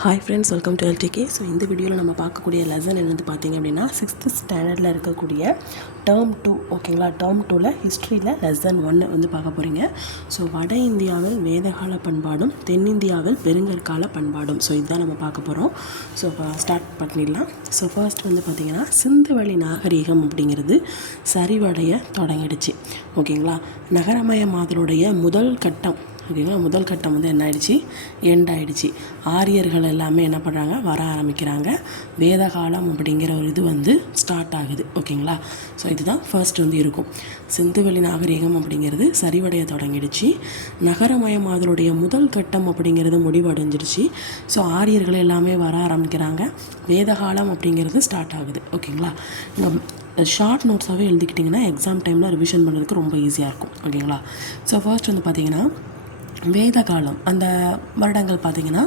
Hi friends, welcome to LDK. So இந்த வீடியோவில் நம்ம பார்க்கக்கூடிய லெசன் என்னது பார்த்திங்க அப்படின்னா 6th ஸ்டாண்டர்டில் இருக்கக்கூடிய டேர்ம் 2 ஓகேங்களா. டேர்ம் 2ல் ஹிஸ்ட்ரியில் லெசன் 1 வந்து பார்க்க போகிறீங்க. ஸோ வட இந்தியாவில் வேதகால பண்பாடும் தென்னிந்தியாவில் பெருங்கற்கால பண்பாடும், ஸோ இதுதான் நம்ம பார்க்க போகிறோம். ஸோ ஸ்டார்ட் பண்ணிடலாம். ஸோ ஃபர்ஸ்ட் வந்து பார்த்திங்கன்னா சிந்துவெளி நாகரிகம் அப்படிங்கிறது சரிவடைய தொடங்கிடுச்சு ஓகேங்களா. நகரமயமாதலுடைய முதல் கட்டம் ஓகேங்களா. முதல் கட்டம் வந்து என்ன ஆயிடுச்சு, எண்ட் ஆகிடுச்சு. ஆரியர்கள் எல்லாமே என்ன பண்ணுறாங்க, வர ஆரம்பிக்கிறாங்க. வேதகாலம் அப்படிங்கிற ஒரு இது வந்து ஸ்டார்ட் ஆகுது ஓகேங்களா. ஸோ இதுதான் ஃபர்ஸ்ட் வந்து இருக்கும். சிந்துவெளி நாகரிகம் அப்படிங்கிறது சரிவடைய தொடங்கிடுச்சு. நகரமயமாதலுடைய முதல் கட்டம் அப்படிங்கிறது முடிவடைஞ்சிடுச்சு. ஸோ ஆரியர்கள் எல்லாமே வர ஆரம்பிக்கிறாங்க. வேதகாலம் அப்படிங்கிறது ஸ்டார்ட் ஆகுது ஓகேங்களா. ஷார்ட் நோட்ஸாகவே எழுதிக்கிட்டிங்கன்னா எக்ஸாம் டைமில் ரிவிஷன் பண்ணுறதுக்கு ரொம்ப ஈஸியாக இருக்கும் ஓகேங்களா. ஸோ ஃபர்ஸ்ட் வந்து பார்த்திங்கன்னா வேத காலம், அந்த வருடங்கள் பார்த்திங்கன்னா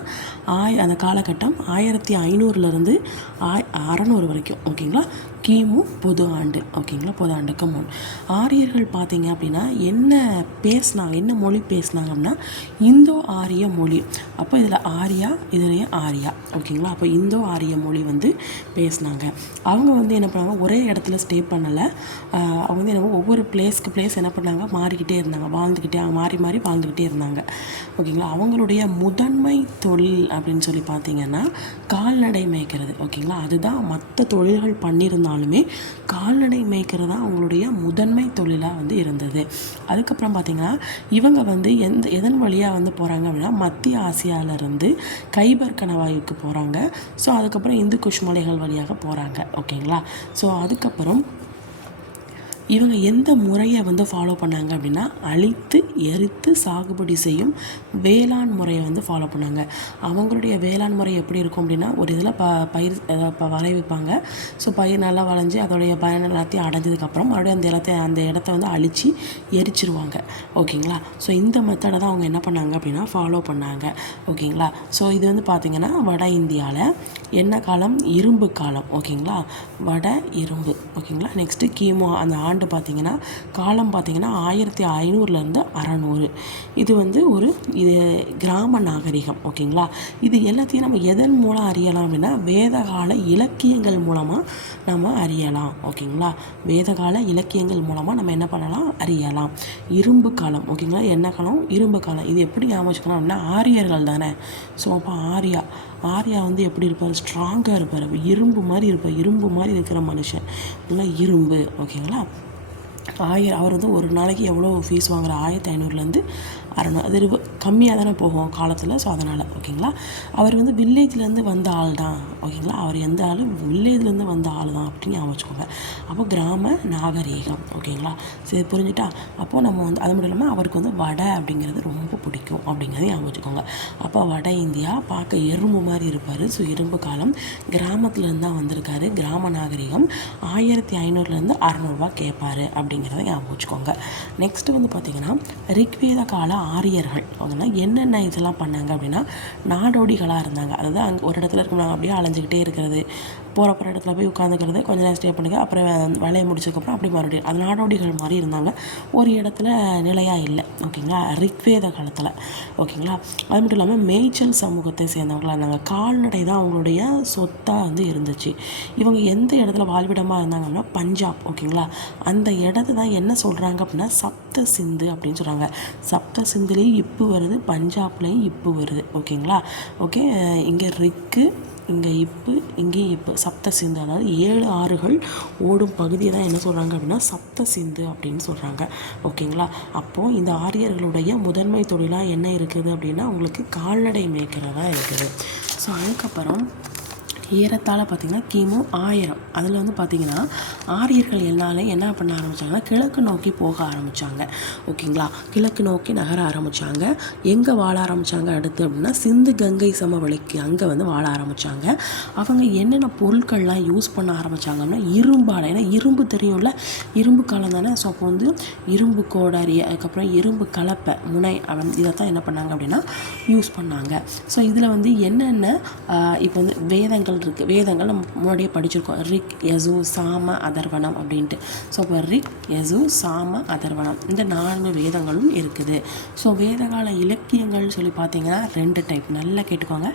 அந்த காலகட்டம் 1500 600 வரைக்கும் ஓகேங்களா. கிமு பொது ஆண்டு ஓகேங்களா. பொது ஆண்டுக்கு முன் ஆரியர்கள் பார்த்திங்க அப்படின்னா என்ன பேசினாங்க, என்ன மொழி பேசினாங்க அப்படின்னா இந்தோ ஆரிய மொழி. அப்போ இதில் ஆரியா, இதுலேயும் ஆரியா ஓகேங்களா. அப்போ இந்தோ ஆரிய மொழி வந்து பேசினாங்க. அவங்க வந்து என்ன பண்ணாங்க, ஒரே இடத்துல ஸ்டே பண்ணலை. அவங்க வந்து என்ன ஒவ்வொரு பிளேஸ்க்கு பிளேஸ் என்ன பண்ணாங்க, மாறிக்கிட்டே இருந்தாங்க, மாறி மாறி வாழ்ந்துக்கிட்டே இருந்தாங்க ஓகேங்களா. அவங்களுடைய முதன்மை தொழில் அப்படின்னு சொல்லி பார்த்தீங்கன்னா கால்நடை மேய்க்கிறது ஓகேங்களா. அதுதான் மற்ற தொழில்கள் பண்ணியிருந்தாலுமே கால்நடை மேய்க்கிறது தான் அவங்களுடைய முதன்மை தொழிலாக வந்து இருந்தது. அதுக்கப்புறம் பார்த்திங்கன்னா இவங்க வந்து எதன் வழியாக வந்து போகிறாங்க அப்படின்னா மத்திய ஆசியாவிலேருந்து கைபர் கணவாய்க்கு போகிறாங்க. ஸோ அதுக்கப்புறம் இந்து குஷ் மலைகள் வழியாக போகிறாங்க ஓகேங்களா. ஸோ அதுக்கப்புறம் இவங்க எந்த முறையை வந்து ஃபாலோ பண்ணாங்க அப்படின்னா அழித்து எரித்து சாகுபடி செய்யும் வேளாண் முறையை வந்து ஃபாலோ பண்ணாங்க. அவங்களுடைய வேளாண் முறை எப்படி இருக்கும் அப்படின்னா ஒரு இதில் பயிர் விளைவிப்பாங்க. ஸோ பயிர் நல்லா வளைஞ்சி அதோடைய பயன் எல்லாத்தையும் அடைஞ்சதுக்கப்புறம் மறுபடியும் அந்த இடத்த வந்து அழித்து எரிச்சிருவாங்க ஓகேங்களா. ஸோ இந்த மெத்தடை தான் அவங்க என்ன பண்ணாங்க அப்படின்னா ஃபாலோ பண்ணாங்க ஓகேங்களா. ஸோ இது வந்து பார்த்திங்கன்னா வட இந்தியாவில் என்ன காலம், இரும்பு காலம் ஓகேங்களா. வட இரும்பு ஓகேங்களா. நெக்ஸ்ட்டு கிமு அந்த ஆண்டு பார்த்திங்கன்னா காலம் பார்த்திங்கன்னா 1500 600. இது வந்து இது கிராம நாகரிகம் ஓகேங்களா. இது எல்லாத்தையும் நம்ம எதன் மூலம் அறியலாம் அப்படின்னா வேதகால இலக்கியங்கள் மூலமாக நம்ம அறியலாம் ஓகேங்களா. வேதகால இலக்கியங்கள் மூலமாக நம்ம என்ன பண்ணலாம், அறியலாம். இரும்பு காலம் ஓகேங்களா. என்ன காலம், இரும்பு காலம். இது எப்படி ஞாபகம் வச்சுக்கலாம் அப்படின்னா ஆரியர்கள் தானே. ஸோ அப்போ ஆரியா வந்து எப்படி இருப்பார், ஸ்ட்ராங்காக இருப்பார், இரும்பு மாதிரி இருப்பார். இரும்பு மாதிரி இருக்கிற மனுஷன் இல்லை இரும்பு ஓகேங்களா. அவர் வந்து ஒரு நாளைக்கு எவ்வளோ ஃபீஸ் வாங்குற 1500 600, அது கம்மியாக தானே போகும் காலத்தில். ஸோ அதனால் ஓகேங்களா. அவர் வந்து வில்லேஜ்லேருந்து வந்த ஆள் தான் ஓகேங்களா. அவர் எந்த ஆள், வில்லேஜ்லேருந்து வந்த ஆள் தான் அப்படின்னு ஞாபகம். அப்போ கிராம நாகரீகம் ஓகேங்களா. சரி புரிஞ்சுட்டா. அப்போது நம்ம வந்து அது மட்டும் இல்லாமல் அவருக்கு வந்து வடை அப்படிங்கிறது ரொம்ப பிடிக்கும் அப்படிங்கிறத ஞாபகம். அப்போ வட இந்தியா பார்க்க எறும்பு மாதிரி இருப்பார். ஸோ இரும்பு காலம், கிராமத்துலேருந்து தான் வந்திருக்காரு. கிராம நாகரிகம் 1500 600 கேட்பார் அப்படிங்கிறத ஞாபகம். நெக்ஸ்ட்டு வந்து பார்த்திங்கன்னா ரிக்வேத கால ஆரியர்கள் அவங்க என்னென்ன இதெல்லாம் பண்ணாங்க அப்படின்னா நாடோடிகளாக இருந்தாங்க. அதாவது அங்கே ஒரு இடத்துல இருக்கணும் அப்படியே அலைஞ்சிக்கிட்டே இருக்கிறது, போகிற இடத்துல போய் உட்காந்துக்கிறது, கொஞ்ச நேரம் ஸ்டே பண்ணிக்க, அப்புறம் வேலையை முடிச்சதுக்கப்புறம் அப்படி மறுபடியும் அது நாடோடிகள் மாதிரி இருந்தாங்க. ஒரு இடத்துல நிலையாக இல்லை ஓகேங்களா ரிக்வேத காலத்தில் ஓகேங்களா. அது மட்டும் இல்லாமல் மேய்ச்சல் சமூகத்தை சேர்ந்தவங்களாக இருந்தாங்க. கால்நடை தான் அவங்களுடைய சொத்தாக வந்து இருந்துச்சு. இவங்க எந்த இடத்துல வாழ்விடமாக இருந்தாங்க அப்படின்னா பஞ்சாப் ஓகேங்களா. அந்த இடத்த தான் என்ன சொல்கிறாங்க அப்படின்னா சப்த சிந்து அப்படின்னு சொல்கிறாங்க. சப்த சிந்துலேயும் இப்பு வருது, பஞ்சாப்லேயும் இப்பு வருது ஓகேங்களா. ஓகே, இங்கே ரிக்கு, இங்கே இப்பு, இங்கேயும் இப்பு, சப்த சிந்து. அதாவது 7 ஆறுகள் ஓடும் பகுதியை தான் என்ன சொல்கிறாங்க அப்படின்னா சப்த சிந்து அப்படின்னு சொல்கிறாங்க ஓகேங்களா. அப்போது இந்த ஆரியர்களுடைய முதன்மை தொழிலாக என்ன இருக்குது அப்படின்னா உங்களுக்கு கால்நடை மேய்க்கிறதா இருக்குது. ஸோ அதுக்கப்புறம் ஏறத்தாழ பார்த்திங்கன்னா கிமு 1000 அதில் வந்து பார்த்திங்கன்னா ஆரியர்கள் எல்லாரும் என்ன பண்ண ஆரம்பித்தாங்கன்னா கிழக்கு நோக்கி போக ஆரம்பித்தாங்க ஓகேங்களா. கிழக்கு நோக்கி நகர ஆரம்பித்தாங்க. எங்கே வாழ ஆரம்பித்தாங்க அடுத்து அப்படின்னா சிந்து கங்கை சமவெளிக்கு அங்கே வந்து வாழ ஆரம்பித்தாங்க. அவங்க என்னென்ன பொருட்கள்லாம் யூஸ் பண்ண ஆரம்பித்தாங்கன்னா இரும்பால், ஏன்னா இரும்பு தெரியும்ல, இரும்பு காலம் தானே. ஸோ அப்போ வந்து இரும்பு கோடாரி, அதுக்கப்புறம் இரும்பு கலப்பை, முனை, இதை தான் என்ன பண்ணாங்க அப்படின்னா யூஸ் பண்ணாங்க. ஸோ இதில் வந்து என்னென்ன இப்போ வந்து வேதங்கள் வேதங்கள் இருக்குது. வேதங்கள் நம்ம முன்னாடியே படிச்சிருக்கோம், ரிக், யசு, சாம, அதர்வனம் அப்படின்ட்டு. ஸோ இப்போ ரிக், யசு, சாம, அதர்வனம் இந்த 4 வேதங்களும் இருக்குது. ஸோ வேதகால இலக்கியங்கள்னு சொல்லி பார்த்தீங்கன்னா 2 டைப். நல்லா கேட்டுக்கோங்க,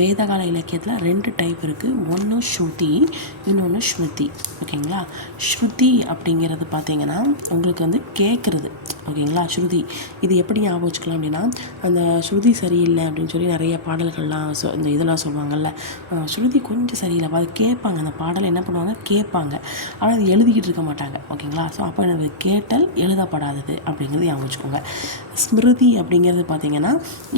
வேதகால இலக்கியத்தில் 2 டைப் இருக்குது. ஒன்று ஸ்ருதி, இன்னொன்று ஸ்மிருதி. ஓகேங்களா? ஸ்ருதி அப்படிங்கிறது பார்த்தீங்கன்னா உங்களுக்கு வந்து கேட்குறது. ஓகேங்களா? ஸ்ருதி இது எப்படி ஞாபகம் வச்சுக்கலாம் அப்படின்னா, அந்த ஸ்ருதி சரியில்லை அப்படின்னு சொல்லி நிறைய பாடல்கள்லாம் இந்த இதெல்லாம் சொல்லுவாங்கள்ல, ஸ்ருதி கொஞ்சம் சரியில்லை அது கேட்பாங்க. அந்த பாடலை என்ன பண்ணுவாங்க, கேட்பாங்க. ஆனால் அது எழுதிக்கிட்டு இருக்க மாட்டாங்க. ஓகேங்களா? ஸோ அப்போ எனக்கு கேட்டல் எழுதப்படாதது அப்படிங்கிறது ஞாபகம் வச்சுக்கோங்க. ஸ்மிருதி அப்படிங்கிறது பார்த்தீங்கன்னா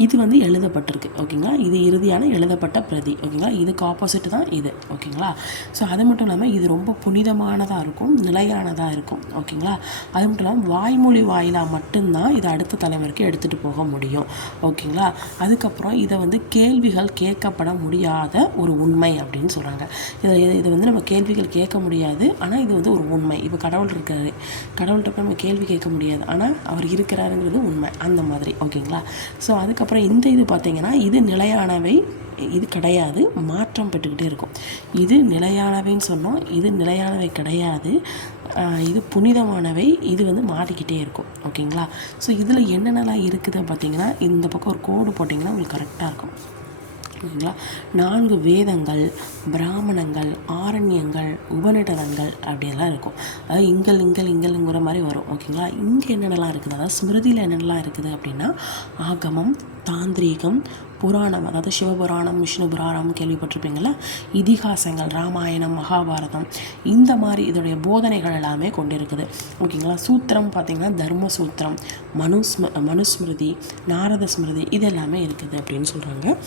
இது வந்து எழுதப்பட்டிருக்கு. ஓகேங்களா? இது இறுதியான எழுதப்பட்ட பிரதி. ஓகேங்களா? இதுக்கு ஆப்போசிட் தான் இது. ஓகேங்களா? ஸோ அது மட்டும் இல்லாமல் இது ரொம்ப புனிதமானதாக இருக்கும், நிலையானதாக இருக்கும். ஓகேங்களா? அது மட்டும் இல்லாமல் வாய்மொழி வாயிலாக மட்டும்தான் இதை அடுத்த தலைமுறைக்கு எடுத்துகிட்டு போக முடியும். ஓகேங்களா? அதுக்கப்புறம் இதை வந்து கேள்விகள் கேட்கப்பட முடியாத ஒரு உண்மை அப்படின்னு சொல்கிறாங்க. இதை வந்து நம்ம கேள்விகள் கேட்க முடியாது, ஆனால் இது வந்து ஒரு உண்மை. இப்போ கடவுள் இருக்காரு, கடவுள்கிட்ட போய் நம்ம கேள்வி கேட்க முடியாது, ஆனால் அவர் இருக்கிறாருங்கிறது உண்மை. அந்த மாதிரி. ஓகேங்களா? ஸோ அதுக்கப்புறம் இந்த இது பார்த்திங்கன்னா இது நிலையானவை, இது கிடையாது, மாற்றம் பெற்றுக்கிட்டே இருக்கும். இது நிலையானவைன்னு சொன்னோம், இது நிலையானவை கிடையாது, இது புனிதமானவை, இது வந்து மாறிக்கிட்டே இருக்கும். ஓகேங்களா? ஸோ இதில் என்னென்னலாம் இருக்குது பார்த்திங்கன்னா இந்த பக்கம் ஒரு கோடு போட்டிங்கன்னா உங்களுக்கு கரெக்டாக இருக்கும். ஓகேங்களா? 4 வேதங்கள், பிராமணங்கள், ஆரண்யங்கள், உபநிடதங்கள் அப்படியெல்லாம் இருக்கும். அதாவது இங்கல்ங்கிற மாதிரி வரும். ஓகேங்களா? இங்கே என்னென்னலாம் இருக்குது, அதாவது ஸ்மிருதியில் என்னென்னலாம் இருக்குது அப்படின்னா ஆகமம், தாந்திரீகம், புராணம், அதாவது சிவபுராணம், விஷ்ணு புராணம் கேள்விப்பட்டிருப்பீங்களா, இதிகாசங்கள், ராமாயணம், மகாபாரதம், இந்த மாதிரி இதோடைய போதனைகள் எல்லாமே கொண்டு இருக்குது. ஓகேங்களா? சூத்திரம் பார்த்திங்கன்னா தர்ம சூத்திரம், மனுஸ்மிருதி, நாரத ஸ்மிருதி இது எல்லாமே இருக்குது அப்படின்னு சொல்கிறாங்க.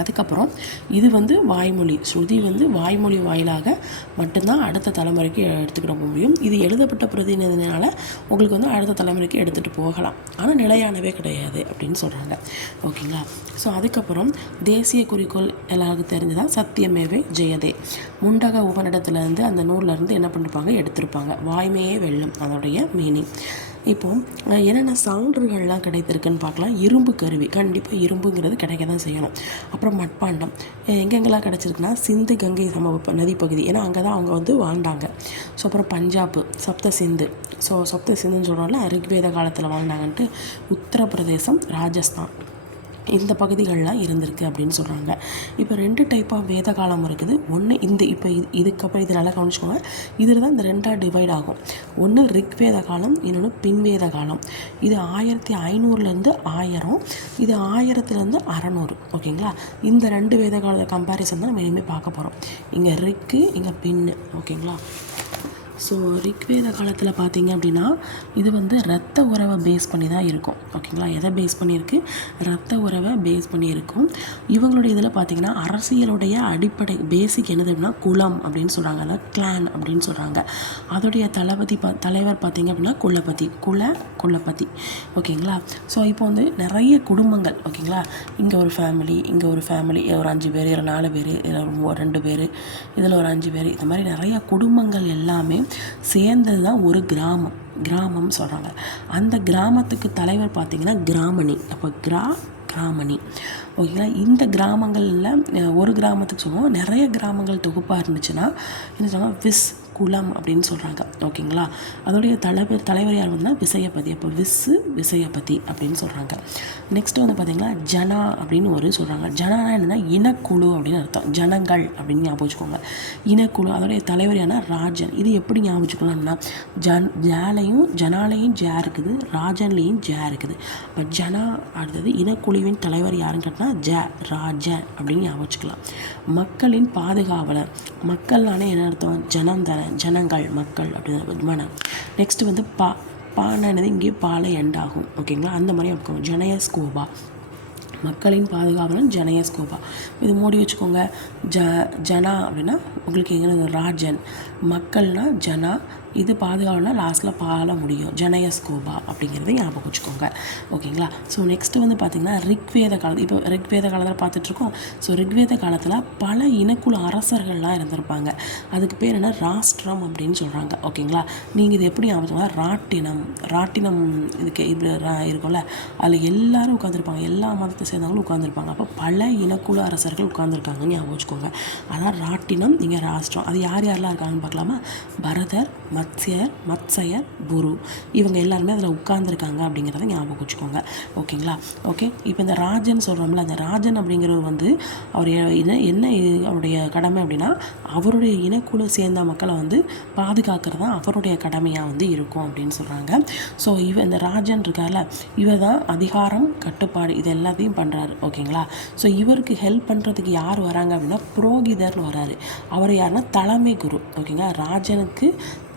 அதுக்கப்புறம் இது வந்து வாய்மொழி, ஸ்ருதி வந்து வாய்மொழி வாயிலாக மட்டும்தான் அடுத்த தலைமுறைக்கு எடுத்துக்கிட முடியும். இது எழுதப்பட்ட பிரதிநிதினால உங்களுக்கு வந்து அடுத்த தலைமுறைக்கு எடுத்துகிட்டு போகலாம், ஆனால் நிலையானவே கிடையாது அப்படின்னு சொல்கிறாங்க. ஓகேங்களா? ஸோ அதுக்கப்புறம் தேசிய குறிக்கோள் எல்லாருக்கும் தெரிஞ்சுதான் சத்தியமேவே ஜெயதே. முண்டக உபநிடத்துலேருந்து அந்த நூல்லேருந்து என்ன பண்ணிருப்பாங்க, எடுத்திருப்பாங்க. வாய்மையே வெல்லும் அதோடைய மீனிங். இப்போது என்னென்ன சான்றுகள்லாம் கிடைத்திருக்குன்னு பார்க்கலாம். இரும்பு கருவி, கண்டிப்பாக இரும்புங்கிறது கிடைக்க தான் செய்யணும். அப்புறம் மட்பாண்டம் எங்கெங்கெல்லாம் கிடச்சிருக்குன்னா சிந்து கங்கை நதி பகுதி, ஏன்னா அங்கே தான் அவங்க வந்து வாழ்ந்தாங்க. ஸோ அப்புறம் பஞ்சாப், சப்த சிந்து, ஸோ சப்த சிந்துன்னு சொல்கிறோம்ல, ரிக்வேத காலத்தில் வாழ்ந்தாங்கன்ட்டு, உத்தரப்பிரதேசம், ராஜஸ்தான் இந்த பகுதிகளெலாம் இருந்திருக்கு அப்படின்னு சொல்கிறாங்க. இப்போ 2 டைப் ஆஃப் வேத காலம் இருக்குது. ஒன்று இந்த இப்போ இதுக்கப்புறம் இது நல்லா கவனிச்சுக்கோங்க, இதில் தான் இந்த 2ஆக டிவைட் ஆகும். ஒன்று ரிக்வேத காலம், இன்னொன்று பின்வேத காலம். இது 1500 1000, இது 1000 600. ஓகேங்களா? இந்த 2 வேத கால கம்பேரிசன் தான் நம்ம இனிமேல் பார்க்க போகிறோம். இங்கே ரிக்கு, இங்கே பின்னு. ஓகேங்களா? ஸோ ரிக்வேத காலத்தில் பார்த்தீங்க அப்படின்னா இது வந்து ரத்த உறவை பேஸ் பண்ணி தான் இருக்கும். ஓகேங்களா? எதை பேஸ் பண்ணியிருக்கு, ரத்த உறவை பேஸ் பண்ணியிருக்கும். இவங்களுடைய இதில் பார்த்தீங்கன்னா அரசியலுடைய அடிப்படை பேசிக் என்னது அப்படின்னா குலம் அப்படின்னு சொல்கிறாங்க, அதாவது கிளான் அப்படின்னு சொல்கிறாங்க. அதோடைய தலைவர் பார்த்தீங்க அப்படின்னா குலபதி. ஓகேங்களா? ஸோ இப்போ வந்து நிறைய குடும்பங்கள். ஓகேங்களா? இங்கே ஒரு ஃபேமிலி, இங்கே ஒரு ஃபேமிலி, ஒரு 5 பேர், இல்லை 4 பேர், இல்லை 2 பேர், இதில் ஒரு 5 பேர், இந்த மாதிரி நிறைய குடும்பங்கள் எல்லாமே சேர்ந்தது தான் ஒரு கிராமம் சொல்கிறாங்க. அந்த கிராமத்துக்கு தலைவர் பார்த்திங்கன்னா கிராமணி. அப்போ கிராமணி. ஓகேங்களா? இந்த கிராமங்களில் ஒரு கிராமத்துக்கு சொல்லுவோம், நிறைய கிராமங்கள் தொகுப்பாக இருந்துச்சுன்னா என்ன சொல்லுவாங்க, குலம் அப்படின்னு சொல்கிறாங்க. ஓகேங்களா? அதோடைய தலைவர் யார் வந்து விசயபதி. அப்போ விசயபதி அப்படின்னு சொல்கிறாங்க. நெக்ஸ்ட் வந்து பார்த்திங்கன்னா ஜனா அப்படின்னு ஒரு சொல்கிறாங்க. ஜனானா என்னென்னா இனக்குழு அப்படின்னு அர்த்தம். ஜனங்கள் அப்படின்னு ஞாபகம் வச்சுக்கோங்க. இனக்குழு, அதோடைய தலைவர் யாருன்னா ராஜன். இது எப்படி ஞாபகம் வச்சுக்கலாம்னா ஜனாலையும் ஜே இருக்குது, ராஜன்லேயும் ஜே இருக்குது. இப்போ ஜனா அடுத்தது இனக்குழுவின் தலைவர் யாருன்னு கேட்டால் ராஜன் அப்படின்னு ஞாபகம் வச்சுக்கலாம். மக்களின் பாதுகாவலர், மக்கள்னாலே என்ன அர்த்தம், ஜனங்கள், மக்கள் அப்படின்னு. நெக்ஸ்ட் வந்து பானது இங்கே பாலை எண்டாகும். ஓகேங்களா? அந்த மாதிரி இருக்கும். ஜனயஸ்கோபா, மக்களின் பாதுகாவலன் ஜனயஸ்கோபா. இது மூடி வச்சுக்கோங்க. ஜனா அப்படின்னா உங்களுக்கு எங்கே ராஜன், மக்கள்னா ஜனா, இது பாதுகாவலனா லாஸ்ட்டில் பால முடியும், ஜனயஸ்கோபா அப்படிங்கிறத ஞாபகம் வச்சுக்கோங்க. ஓகேங்களா? ஸோ நெக்ஸ்ட்டு வந்து பார்த்திங்கன்னா ரிக்வேத காலம். இப்போ ரிக்வேத காலத்தில் பார்த்துட்ருக்கோம். ஸோ ரிக்வேத காலத்தில் பல இனக்குழு அரசர்கள்லாம் இருந்திருப்பாங்க. அதுக்கு பேர் என்ன, ராஷ்டிரம் அப்படின்னு சொல்கிறாங்க. ஓகேங்களா? நீங்கள் இது எப்படி ஞாபகம், ராட்டினம் இதுக்கு இப்படி இருக்கும்ல, அதில் எல்லோரும் உட்காந்துருப்பாங்க, எல்லா மதத்தை சேர்ந்தவங்களும் உட்காந்துருப்பாங்க. அப்போ பல இனக்குழு அரசர்கள் உட்காந்துருக்காங்கன்னு ஞாபகம் வச்சுக்கோங்க. அதான் ராட்டினம், இங்கே ராஷ்டிரம். அது யார் யாரெல்லாம் இருக்காங்கன்னு பார்க்கலாமா? பரதர், மத்சயர், புரு, இவங்க எல்லாருமே அதில் உட்காந்துருக்காங்க அப்படிங்கிறத ஞாபகம் வச்சுக்கோங்க. ஓகேங்களா? ஓகே, இப்போ இந்த ராஜன் சொல்கிறோம்ல, அந்த ராஜன் அப்படிங்கிறவர் வந்து அவர் என்ன அவருடைய கடமை அப்படின்னா அவருடைய இனக்குழு சேர்ந்த மக்களை வந்து பாதுகாக்கிறது தான் அவருடைய கடமையாக வந்து இருக்கும் அப்படின்னு சொல்கிறாங்க. ஸோ இந்த ராஜன் இருக்கார்ல, இவர் தான் அதிகாரம், கட்டுப்பாடு இது எல்லாத்தையும் பண்ணுறாரு. ஓகேங்களா? ஸோ இவருக்கு ஹெல்ப் பண்ணுறதுக்கு யார் வராங்க அப்படின்னா புரோகிதர்னு வராரு. அவர் யாருன்னா தலைமை குரு. ஓகேங்களா? ராஜனுக்கு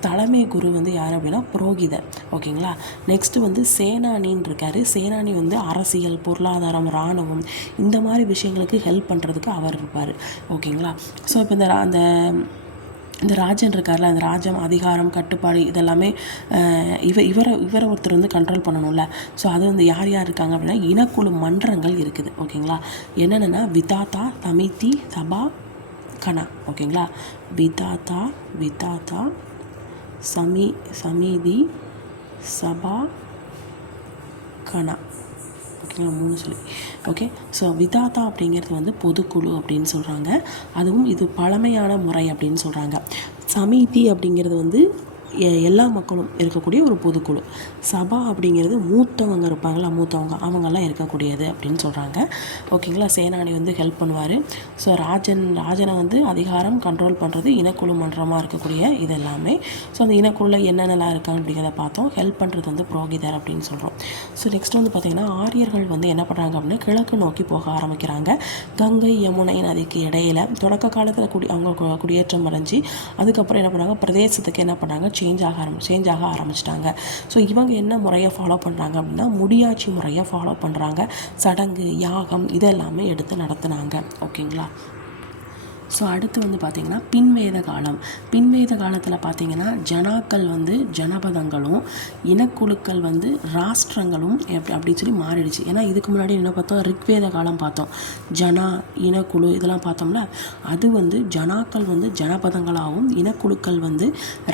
தலைமை குரு வந்து யார் அப்படின்னா புரோகிதர். ஓகேங்களா? நெக்ஸ்ட்டு வந்து சேனானின்னு இருக்கார். சேனானி வந்து அரசியல், பொருளாதாரம், இராணுவம் இந்த மாதிரி விஷயங்களுக்கு ஹெல்ப் பண்ணுறதுக்கு அவர் இருப்பார். ஓகேங்களா? ஸோ இப்போ இந்த ராஜன் இருக்கார்ல, அந்த ராஜம், அதிகாரம், கட்டுப்பாடு இதெல்லாமே இவரை ஒருத்தர் வந்து கண்ட்ரோல் பண்ணணும்ல. ஸோ அது வந்து யார் யார் இருக்காங்க அப்படின்னா இனக்குழு மன்றங்கள் இருக்குது. ஓகேங்களா? என்னென்னா விதாத்தா, சமிதி, சபா, கணா. ஓகேங்களா? விதாத்தா, சமிதி, சபா, கணா. ஓகேங்களா? 3 சொல்லி. ஓகே, ஸோ விதாத்தா அப்படிங்கிறது வந்து பொதுக்குழு அப்படின்னு சொல்கிறாங்க. அதுவும் இது பழமையான முறை அப்படின்னு சொல்கிறாங்க. சமிதி அப்படிங்கிறது வந்து எல்லா மக்களும் இருக்கக்கூடிய ஒரு பொதுக்குழு. சபா அப்படிங்கிறது மூத்தவங்க இருப்பாங்களா, அவங்கெல்லாம் இருக்கக்கூடியது அப்படின்னு சொல்கிறாங்க. ஓகேங்களா? சேனானி வந்து ஹெல்ப் பண்ணுவார். ஸோ ராஜனை வந்து அதிகாரம் கண்ட்ரோல் பண்ணுறது இனக்குழு மன்றமாக இருக்கக்கூடிய இது எல்லாமே. ஸோ அந்த இனக்குழுவில் என்னென்னலாம் இருக்காங்க அப்படிங்கிறத பார்த்தோம். ஹெல்ப் பண்ணுறது வந்து புரோகிதர் அப்படின்னு சொல்கிறோம். ஸோ நெக்ஸ்ட் வந்து பார்த்திங்கன்னா ஆரியர்கள் வந்து என்ன பண்ணுறாங்க அப்படின்னா கிழக்கு நோக்கி போக ஆரம்பிக்கிறாங்க. கங்கை, யமுனை நதிக்கு இடையில் தொடக்க காலத்தில் அவங்க குடியேற்றம் அடைஞ்சு அதுக்கப்புறம் என்ன பண்ணாங்க, பிரதேசத்துக்கு என்ன பண்ணாங்க, சேஞ்ச் ஆக ஆரம்பிச்சிட்டாங்க. ஸோ இவங்க என்ன முறையை ஃபாலோ பண்ணுறாங்க அப்படின்னா முடியாட்சி முறையை ஃபாலோ பண்ணுறாங்க. சடங்கு, யாகம் இதெல்லாமே எடுத்து நடத்துனாங்க. ஓகேங்களா? ஸோ அடுத்து வந்து பார்த்திங்கன்னா பின்வேத காலத்தில் பார்த்திங்கன்னா ஜனாக்கள் வந்து ஜனபதங்களும் இனக்குழுக்கள் வந்து ராஷ்டிரங்களும் அப்படின்னு சொல்லி மாறிடுச்சு. ஏன்னா இதுக்கு முன்னாடி என்ன பார்த்தோம், ரிக்வேத காலம் பார்த்தோம். ஜனா, இனக்குழு இதெல்லாம் பார்த்தோம்ல. அது வந்து ஜனாக்கள் வந்து ஜனபதங்களாகவும் இனக்குழுக்கள் வந்து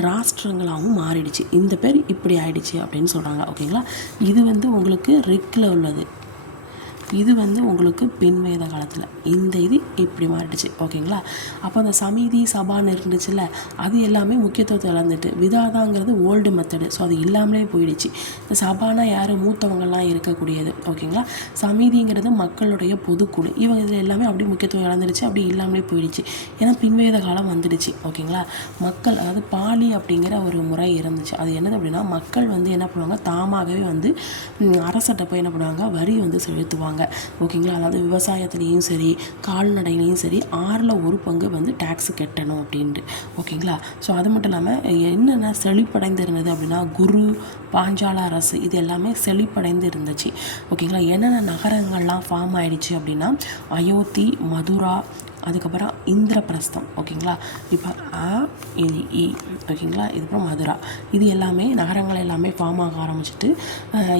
ராஷ்டிரங்களாகவும் மாறிடுச்சு. இந்த பேர் இப்படி ஆயிடுச்சு அப்படின்னு சொல்கிறாங்க. ஓகேங்களா? இது வந்து உங்களுக்கு ரிக்கில் உள்ளது. இது வந்து உங்களுக்கு பின்வேத காலத்தில் இந்த இது இப்படி மாறிடுச்சு. ஓகேங்களா? அப்போ அந்த சமிதி, சபான்னு இருந்துச்சுல்ல, அது எல்லாமே முக்கியத்துவத்தை இழந்துட்டு விதாதாங்கிறது ஓல்டு மெத்தடு. ஸோ அது இல்லாமலே போயிடுச்சு. இந்த சபானா யார், மூத்தவங்கள்லாம் இருக்கக்கூடியது. ஓகேங்களா? சமிதிங்கிறது மக்களுடைய பொதுக்குழு. இவங்க இதில் எல்லாமே அப்படியே முக்கியத்துவம் இழந்துடுச்சு, அப்படி இல்லாமலே போயிடுச்சு. ஏன்னா பின்வேத காலம் வந்துடுச்சு. ஓகேங்களா? மக்கள், அதாவது பாலி அப்படிங்கிற ஒரு முறை இருந்துச்சு. அது என்னது அப்படின்னா மக்கள் வந்து என்ன பண்ணுவாங்க, தாமாகவே வந்து அரசட்ட போய் என்ன பண்ணுவாங்க, வரி வந்து செலுத்துவாங்க. ஓகேங்களா? அதாவது விவசாயத்துலேயும் சரி, கால்நடையிலையும் சரி 1/6 பங்கு வந்து டேக்ஸ் கட்டணும் அப்படின்ட்டு. ஓகேங்களா? ஸோ அது மட்டும் இல்லாமல் என்னென்ன செழிப்படைந்து இருந்தது அப்படின்னா குரு, பாஞ்சால அரசு இது எல்லாமே செழிப்படைந்து இருந்துச்சு. ஓகேங்களா? என்னென்ன நகரங்கள்லாம் ஃபார்ம் ஆகிடுச்சு அப்படின்னா அயோத்தி, மதுரா, அதுக்கப்புறம் இந்திரபிரஸ்தம். ஓகேங்களா? இப்போ ஓகேங்களா? இதுக்கப்புறம் மதுரா, இது எல்லாமே நகரங்கள் எல்லாமே ஃபார்ம் ஆக ஆரம்பிச்சுட்டு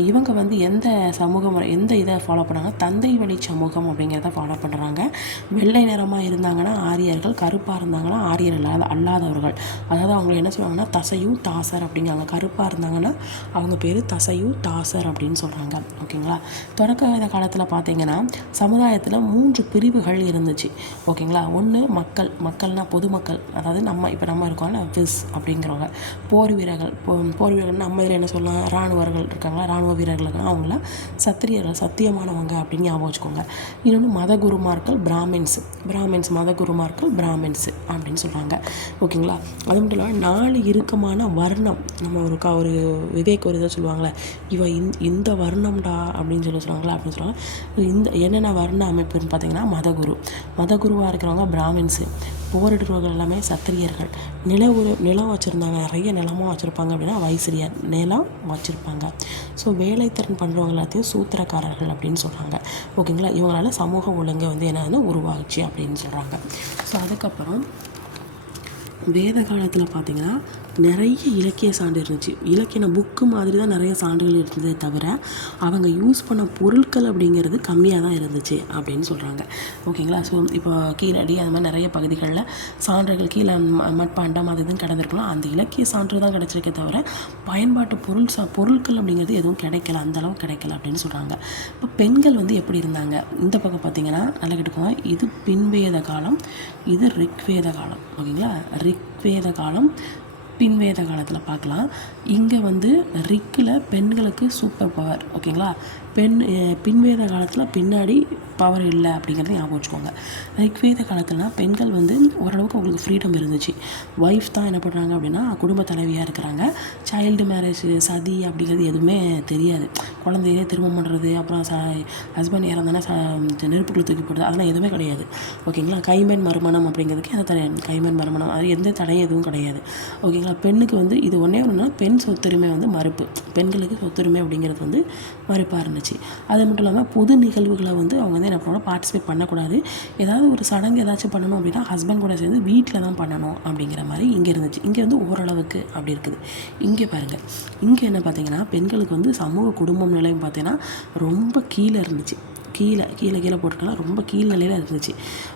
இவங்க வந்து எந்த சமூக முறை, எந்த இதை ஃபாலோ பண்ணாங்க, தந்தை வழி சமூகம் அப்படிங்கிறத ஃபாலோ பண்ணுறாங்க. வெள்ளை நிறமாக இருந்தாங்கன்னா ஆரியர்கள், கருப்பாக இருந்தாங்கன்னா ஆரியர்கள் அல்லாதவர்கள். அதாவது அவங்க என்ன சொல்லுவாங்கன்னா தசையு தாசர் அப்படிங்கிறாங்க. கருப்பாக இருந்தாங்கன்னா அவங்க பேர் தசையு தாசர் அப்படின்னு சொல்கிறாங்க. ஓகேங்களா? தொடக்க காலத்தில் பார்த்தீங்கன்னா சமுதாயத்தில் 3 பிரிவுகள் இருந்துச்சு. ஓகேங்களா? ஒன்று மக்கள்னால் பொதுமக்கள், அதாவது நம்ம இருக்கோம்ல விஸ் அப்படிங்கிறவங்க, போர் வீரர்கள் நம்ம இதில் என்ன சொல்லலாம், இராணுவர்கள் இருக்காங்களா, இராணுவ வீரர்களுக்குனா அவங்கள சத்திரியர்கள், சத்தியமானவங்க அப்படின்னு ஞாபகம் வச்சுக்கோங்க. இன்னொன்று மதகுருமார்கள், பிராமின்ஸ் மதகுருமார்கள் பிராமின்ஸு அப்படின்னு சொல்கிறாங்க. ஓகேங்களா? அது மட்டும் இல்லாமல் 4 இறுக்கமான வர்ணம், நம்ம ஒரு விவேக் ஒரு இதை சொல்லுவாங்களே, இந்த வர்ணம்டா அப்படின்னு சொல்லுவாங்களா, அப்படின்னு சொல்லுவாங்க. இந்த என்னென்ன வர்ண அமைப்புன்னு பார்த்தீங்கன்னா மதகுருவாக இருக்கிறவங்க பிராமின்ஸு, போரிடுறவர்கள் எல்லாமே சத்திரியர்கள், நிலம் வச்சுருந்தாங்க, நிறைய நிலமாக வச்சுருப்பாங்க அப்படின்னா வைசிரியர், நிலம் வச்சுருப்பாங்க. ஸோ வேலைத்திறன் பண்ணுறவங்க எல்லாத்தையும் சூத்திரக்காரர்கள் அப்படின்னு சொல்கிறாங்க. ஓகேங்களா? இவங்களால சமூக ஒழுங்கு வந்து என்ன உருவாகுச்சு அப்படின்னு சொல்கிறாங்க. ஸோ அதுக்கப்புறம் வேத காலத்தில் பார்த்திங்கன்னா நிறைய இலக்கிய சான்று இருந்துச்சு. இலக்கிய புக்கு மாதிரி தான் நிறைய சான்றுகள் இருந்ததே தவிர அவங்க யூஸ் பண்ண பொருட்கள் அப்படிங்கிறது கம்மியாக தான் இருந்துச்சு அப்படின்னு சொல்கிறாங்க. ஓகேங்களா. ஸோ இப்போ கீழடி அது மாதிரி நிறைய பகுதிகளில் சான்றுகள் கீழே மட்பாண்டம் அது இதுன்னு கிடந்திருக்கலாம். அந்த இலக்கிய சான்று தான் கிடச்சிருக்கே தவிர பயன்பாட்டு பொருட்கள் அப்படிங்கிறது எதுவும் கிடைக்கல, அந்தளவு கிடைக்கல அப்படின்னு சொல்கிறாங்க. இப்போ பெண்கள் வந்து எப்படி இருந்தாங்க இந்த பக்கம் பார்த்தீங்கன்னா நல்லா கேட்டுக்கோங்க. இது பின்வேத காலம், இது ரிக்வேத காலம். ஓகேங்களா. ரிக்வேத காலம் பின்வேத காலத்தில் பார்க்கலாம். இங்கே வந்து ரிக்கில் பெண்களுக்கு சூப்பர் பவர். ஓகேங்களா. பின்வேத காலத்தில் பின்னாடி பவர் இல்லை அப்படிங்கிறத ஞாபகம் வச்சுக்கோங்க. ரிக்வேத காலத்துலனா பெண்கள் வந்து ஓரளவுக்கு அவங்களுக்கு ஃப்ரீடம் இருந்துச்சு. ஒய்ஃப் தான் என்ன பண்ணுறாங்க அப்படின்னா குடும்ப தலைவியாக இருக்கிறாங்க. சைல்டு மேரேஜ் சதி அப்படிங்கிறது எதுவுமே தெரியாது. குழந்தையே திருமணம் பண்ணுறது, அப்புறம் ஹஸ்பண்ட் இறந்தானே நெருப்புக்குள்ள தூக்கி போடுறது, அதெல்லாம் எதுவுமே கிடையாது. ஓகேங்களா. கைமண் மறுமணம் அப்படிங்கிறதுக்கு எந்த தடை, கைமண் மறுமணம் அது எந்த தடையும் எதுவும் கிடையாது. ஓகேங்களா. பெண்ணுக்கு வந்து இது ஒன்றே ஒன்றுனா பெண் சொத்துரிமை வந்து மறுப்பு, பெண்களுக்கு சொத்துரிமை அப்படிங்கிறது வந்து மறுப்பாக இருந்துச்சு. அது மட்டும் இல்லாமல் பொது நிகழ்வுகளை வந்து அவங்க வந்து என்ன பண்ணணும், பார்ட்டிசிபேட் பண்ணக்கூடாது. ஏதாவது ஒரு சடங்கு ஏதாச்சும் பண்ணணும் அப்படின்னா ஹஸ்பண்ட் கூட சேர்ந்து வீட்டில் தான் பண்ணணும் அப்படிங்கிற மாதிரி இங்கே இருந்துச்சு. இங்கே வந்து ஓரளவுக்கு அப்படி இருக்குது. இங்கே பாருங்கள், இங்கே என்ன பார்த்தீங்கன்னா பெண்களுக்கு வந்து சமூக குடும்பம் நிலையம் பார்த்தீங்கன்னா ரொம்ப கீழே இருந்துச்சு. கீழே போட்டிருக்கலாம், ரொம்ப கீழ் நிலையில் இருந்துச்சு.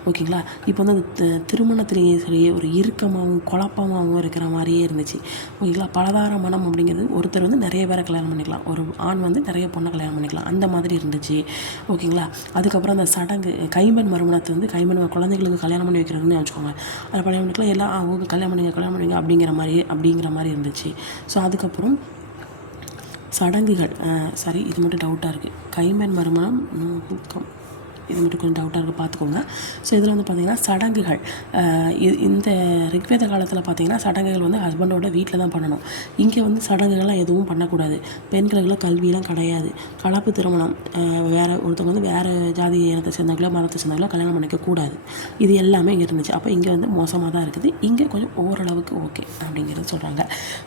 ஓகேங்களா. இப்போ வந்து அந்த திருமணத்துலேயும் சரி ஒரு இறுக்கமாகவும் குழப்பமாகவும் இருக்கிற மாதிரியே இருந்துச்சு. ஓகேங்களா. பலதார மனம் அப்படிங்கிறது ஒருத்தர் வந்து நிறைய பேரை கல்யாணம் பண்ணிக்கலாம், ஒரு ஆண் வந்து நிறைய பொண்ணை கல்யாணம் பண்ணிக்கலாம், அந்த மாதிரி இருந்துச்சு. ஓகேங்களா. அதுக்கப்புறம் அந்த சடங்கு கைமண் மறுமணத்தை வந்து கைமண் குழந்தைங்களுக்கு கல்யாணம் பண்ணி வைக்கிறதுன்னு வச்சுக்கோங்க. அதை கல்யாணம் பண்ணிக்கலாம், எல்லாம் அவங்க கல்யாணம் பண்ணுங்க அப்படிங்கிற மாதிரி இருந்துச்சு. ஸோ அதுக்கப்புறம் சடங்குகள் இது மட்டும் டவுட்டாக இருக்குது. கைமண் மறுமணம் இது மட்டும் கொஞ்சம் டவுட்டாக இருக்குது, பார்த்துக்கோங்க. ஸோ இதில் வந்து பார்த்திங்கன்னா சடங்குகள் இந்த ரிக்வேத காலத்தில் பார்த்திங்கன்னா சடங்குகள் வந்து ஹஸ்பண்டோட வீட்டில் தான் பண்ணணும். இங்கே வந்து சடங்குகள்லாம் எதுவும் பண்ணக்கூடாது. பெண்களுக்கெல்லாம் கல்வியெலாம் கிடையாது. கலப்பு திருமணம், வேறு ஒருத்தவங்க வந்து வேறு ஜாதி இனத்தை சேர்ந்தவங்களோ மதத்தை சேர்ந்தவங்களோ கல்யாணம் பண்ணிக்கக்கூடாது. இது எல்லாமே இங்கே இருந்துச்சு. அப்போ இங்கே வந்து மோசமாக தான் இருக்குது. இங்கே கொஞ்சம் ஓரளவுக்கு ஓகே அப்படிங்கிறது சொல்கிறாங்க.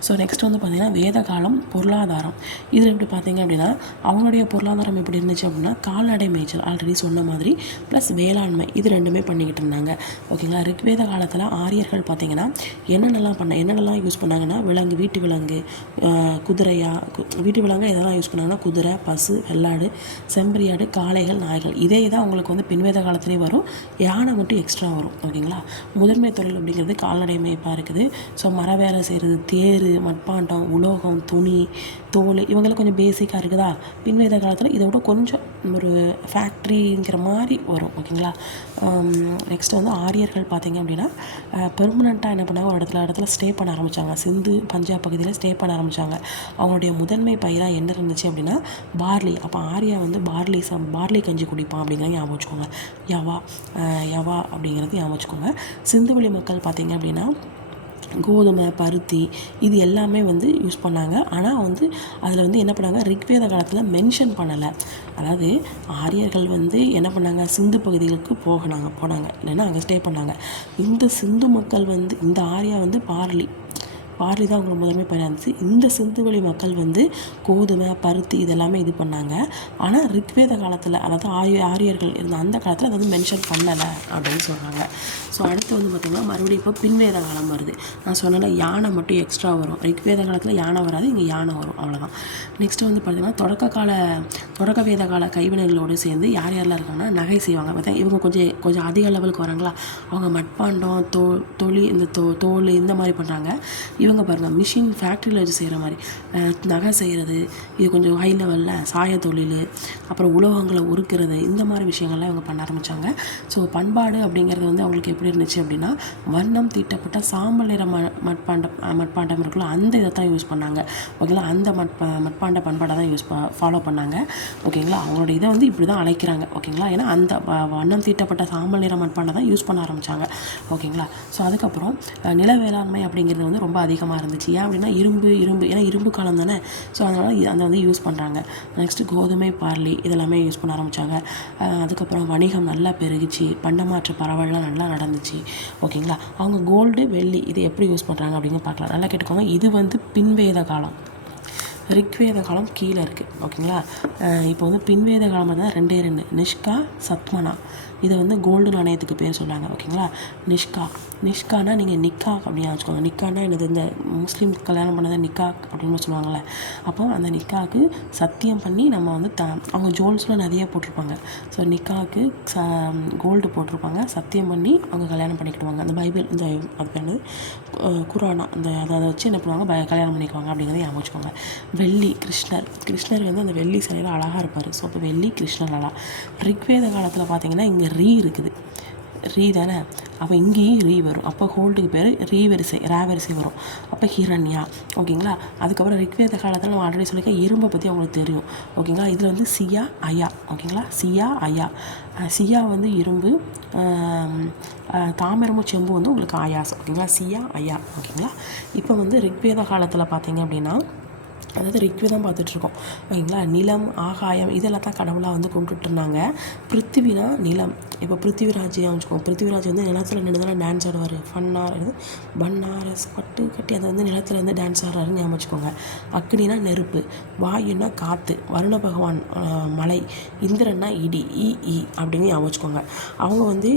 ஸோ நெக்ஸ்ட் வந்து பார்த்திங்கன்னா வேத காலம் பொருளாதாரம். இதில் எப்படி பார்த்திங்க அப்படின்னா அவங்களுடைய பொருளாதாரம் எப்படி இருந்துச்சு அப்படின்னா கால்நடை மேய்ச்சல் ஆல்ரெடி சொன்ன மாதிரி ப்ளஸ் வேளாண்மை, இது ரெண்டுமே பண்ணிக்கிட்டு இருந்தாங்க. ஓகேங்களா. ரிக்வேத காலத்தில் ஆரியர்கள் பார்த்திங்கன்னா என்னென்னலாம் யூஸ் பண்ணாங்கன்னா விலங்கு, வீட்டு விலங்கு, வீட்டு விலங்கு எதெல்லாம் யூஸ் பண்ணாங்கன்னா குதிரை, பசு, வெள்ளாடு, செம்பரியாடு, காளைகள், நாய்கள். இதே தான் அவங்களுக்கு வந்து பின்வேத காலத்துலேயே வரும். யானை மட்டும் எக்ஸ்ட்ரா வரும். ஓகேங்களா. முதன்மை தொழில் அப்படிங்கிறது கால்நடை மேய்ப்பாக இருக்குது. ஸோ மர வேலை செய்கிறது, தேர், மட்பாண்டம், உலோகம், துணி, தோல், இவங்கெல்லாம் கொஞ்சம் பேசிக்காக இருக்குதா. பின்வேத காலத்தில் இதோட கொஞ்சம் ஒரு ஃபேக்ட்ரிங்கிற மாதிரி வரும். ஓகேங்களா. நெக்ஸ்ட்டு வந்து ஆரியர்கள் பார்த்திங்க அப்படின்னா பெர்மனண்ட்டாக என்ன பண்ணாங்க, ஒரு இடத்துல ஸ்டே பண்ண ஆரம்பித்தாங்க. சிந்து பஞ்சாப் பகுதியில் ஸ்டே பண்ண ஆரம்பித்தாங்க. அவங்களுடைய முதன்மை பயிராக என்ன இருந்துச்சு அப்படின்னா பார்லி. அப்போ ஆரியா வந்து பார்லி கஞ்சி குடிப்பான் அப்படிங்கிறத ஞாபகம் வச்சுக்கோங்க. யவா அப்படிங்கிறது ஞாபகம் வச்சுக்கோங்க. சிந்துவெளி மக்கள் பார்த்திங்க அப்படின்னா கோதுமை, பருத்தி, இது எல்லாமே வந்து யூஸ் பண்ணாங்க. ஆனால் வந்து அதில் வந்து என்ன பண்ணாங்க, ரிக்வேத காலத்தில் மென்ஷன் பண்ணலை. அதாவது ஆரியர்கள் வந்து என்ன பண்ணாங்க, சிந்து பகுதிகளுக்கு போனாங்க இல்லைன்னா அங்கே ஸ்டே பண்ணாங்க. இந்த சிந்து மக்கள் வந்து இந்த ஆரியா வந்து பார்லி தான் அவங்களுக்கு முதன்மை பயனாச்சு. இந்த சிந்துவெளி மக்கள் வந்து கோதுமை, பருத்தி இதெல்லாமே இது பண்ணாங்க. ஆனால் ரிக்வேத காலத்தில் அதாவது ஆரியர்கள் இருந்த அந்த காலத்தில் அதை வந்து மென்ஷன் பண்ணலை அப்படின்னு சொல்கிறாங்க. ஸோ அடுத்து வந்து பார்த்திங்கன்னா மறுபடியும் இப்போ பின்வேத காலம் வருது. நான் சொன்னேன்ல யானை மட்டும் எக்ஸ்ட்ரா வரும். ரிக்வேத காலத்தில் யானை வராது, இங்கே யானை வரும், அவ்வளோதான். நெக்ஸ்ட்டு வந்து பார்த்திங்கன்னா தொடக்க வேத கால கைவினைகளோடு சேர்ந்து யாரெல்லாம் இருக்காங்கன்னா நகை செய்வாங்க. பார்த்தா இவங்க கொஞ்சம் அதிக லெவலுக்கு வராங்களா. அவங்க மட்பாண்டம், இந்த தோல் இந்த மாதிரி பண்ணுறாங்க. இவங்க பாருங்கள் மிஷின் ஃபேக்ட்ரியில் வச்சு செய்கிற மாதிரி நகை செய்கிறது, இது கொஞ்சம் ஹை லெவலில் சாய தொழில், அப்புறம் உலோகங்களை உருக்கிறது, இந்த மாதிரி விஷயங்கள்லாம் இவங்க பண்ண ஆரம்பித்தாங்க. ஸோ பண்பாடு அப்படிங்கிறது வந்து அவங்களுக்கு எப்படி இருந்துச்சு அப்படின்னா வண்ணம் தீட்டப்பட்ட சாம்பல் நிற மட்பாண்டம் இருக்குல்ல, அந்த இதை தான் யூஸ் பண்ணாங்க. ஓகேங்களா. அந்த மட்பாண்ட பண்பாடை தான் ஃபாலோ பண்ணாங்க. ஓகேங்களா. அவங்களோட இதை வந்து இப்படி தான் அழைக்கிறாங்க. ஓகேங்களா. ஏன்னா அந்த வண்ணம் தீட்டப்பட்ட சாம்பல் நிற மட்பாண்டை தான் யூஸ் பண்ண ஆரம்பித்தாங்க. ஓகேங்களா. ஸோ அதுக்கப்புறம் நில வேளாண்மை அப்படிங்கிறது வந்து ரொம்ப அதிகமாக இருந்துச்சு. ஏன் அப்படின்னா இரும்பு ஏன்னா இரும்பு காலம் தானே. ஸோ அதனால் அதை வந்து யூஸ் பண்ணுறாங்க. நெக்ஸ்ட்டு கோதுமை, பார்லி இதெல்லாமே யூஸ் பண்ண ஆரம்பித்தாங்க. அதுக்கப்புறம் வணிகம் நல்லா பெருகிச்சு, பண்டமாற்று பரவல்லாம் நல்லா நடந்துச்சு. ஓகேங்களா. அவங்க கோல்டு, வெள்ளி இது எப்படி யூஸ் பண்ணுறாங்க அப்படின்னு பார்க்கலாம். நல்லா கேட்டுக்கோங்க. இது வந்து பின்வேத காலம். ரிக்வேத காலம் கீழே இருக்குது. ஓகேங்களா. இப்போ வந்து பின்வேத காலம் பார்த்தீங்கன்னா 2 நிஷ்கா சத்மனா. இதை வந்து கோல்டு நாணயத்துக்கு பேர் சொல்லுவாங்க. ஓகேங்களா. நிஷ்கானா நீங்கள் நிக்கா அப்படின்னு வச்சுக்கோங்க. நிக்கானா என்னது, இந்த முஸ்லீம் கல்யாணம் பண்ணதை நிக்கா அப்படின்னு சொல்லுவாங்கள்ல. அப்போ அந்த நிக்காவுக்கு சத்தியம் பண்ணி நம்ம வந்து அவங்க ஜுவல்ஸ்லாம் நிறைய போட்டிருப்பாங்க. ஸோ நிக்காவுக்கு கோல்டு போட்டிருப்பாங்க, சத்தியம் பண்ணி அவங்க கல்யாணம் பண்ணிக்கிடுவாங்க. அந்த பைபிள் இந்த அது என்னது குரானா அதை வச்சு என்ன பண்ணுவாங்க, கல்யாணம் பண்ணிக்குவாங்க அப்படிங்கிறத ஞாபகம் வச்சுக்கோங்க. வெள்ளி கிருஷ்ணர் வந்து அந்த வெள்ளி சிலையில் அழகாக இருப்பார். ஸோ அப்போ வெள்ளி கிருஷ்ணர் அழகா. ரிக்வேத காலத்தில் பார்த்தீங்கன்னா இங்கே ரீ இருக்குது, ரீ தானே. அப்போ இங்கேயும் ரீ வரும். அப்போ கோல்டுக்கு பேர் ரேவரிசை வரும். அப்போ ஹிரண்யா. ஓகேங்களா. அதுக்கப்புறம் ரிக்வேத காலத்தில் நம்ம ஆல்ரெடி சொல்லிக்க இரும்பை பற்றி அவங்களுக்கு தெரியும். ஓகேங்களா. இதில் வந்து சியா அயா. ஓகேங்களா. சியா வந்து இரும்பு, தாமிரமும் செம்பு வந்து உங்களுக்கு ஆயாசம். ஓகேங்களா. சியா அயா. ஓகேங்களா. இப்போ வந்து ரிக்வேத காலத்தில் பார்த்தீங்க அப்படின்னா, அதாவது ரிக்வேதம் பார்த்துட்ருக்கோம். ஓகேங்களா. நிலம், ஆகாயம் இதெல்லாம் தான் கடவுளாக வந்து கொண்டுட்டு இருந்தாங்க. பிருத்திவினா நிலம். இப்போ பிருத்திவிராஜ்யம் வச்சுக்கோங்க. பிருத்திவிராஜ் வந்து நிலத்தில் நின்றுதான் டான்ஸ் ஆடுவார். பன்னாரஸ் பட்டு கட்டி அதை வந்து நிலத்தில் வந்து டான்ஸ் ஆடுறாருன்னு ஞாபகம் வச்சுக்கோங்க. அக்னினா நெருப்பு, வாயுன்னா காற்று, வருண பகவான் மலை, இந்திரன்னா இடி, ஈ அப்படின்னு ஞாபகம் வச்சுக்கோங்க. அவங்க வந்து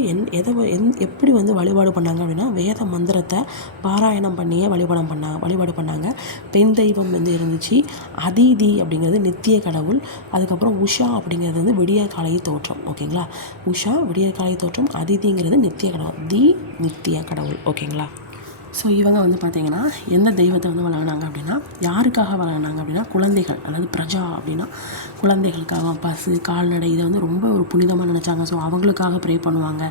எப்படி வந்து வழிபாடு பண்ணாங்க அப்படின்னா, வேத மந்திரத்தை பாராயணம் பண்ணியே வழிபாடு பண்ணாங்க. பெண் தெய்வம் வந்து இருந்துச்சு. அதிதி அப்படிங்கிறது நித்திய கடவுள். அதுக்கப்புறம் உஷா அப்படிங்கிறது வந்து விடிய காலை தோற்றம். ஓகேங்களா. உஷா விடிய காலை தோற்றம், அதிதிங்கிறது நித்திய கடவுள், நித்திய கடவுள். ஓகேங்களா. ஸோ இவங்க வந்து பார்த்திங்கன்னா எந்த தெய்வத்தை வந்து வழங்கினாங்க அப்படின்னா, யாருக்காக வழங்கினாங்க அப்படின்னா குழந்தைகள், அதாவது பிரஜா அப்படின்னா குழந்தைகளுக்காக, பசு, கால்நடை இதை வந்து ரொம்ப ஒரு புனிதமாக நினச்சாங்க. ஸோ அவங்களுக்காக ப்ரே பண்ணுவாங்க.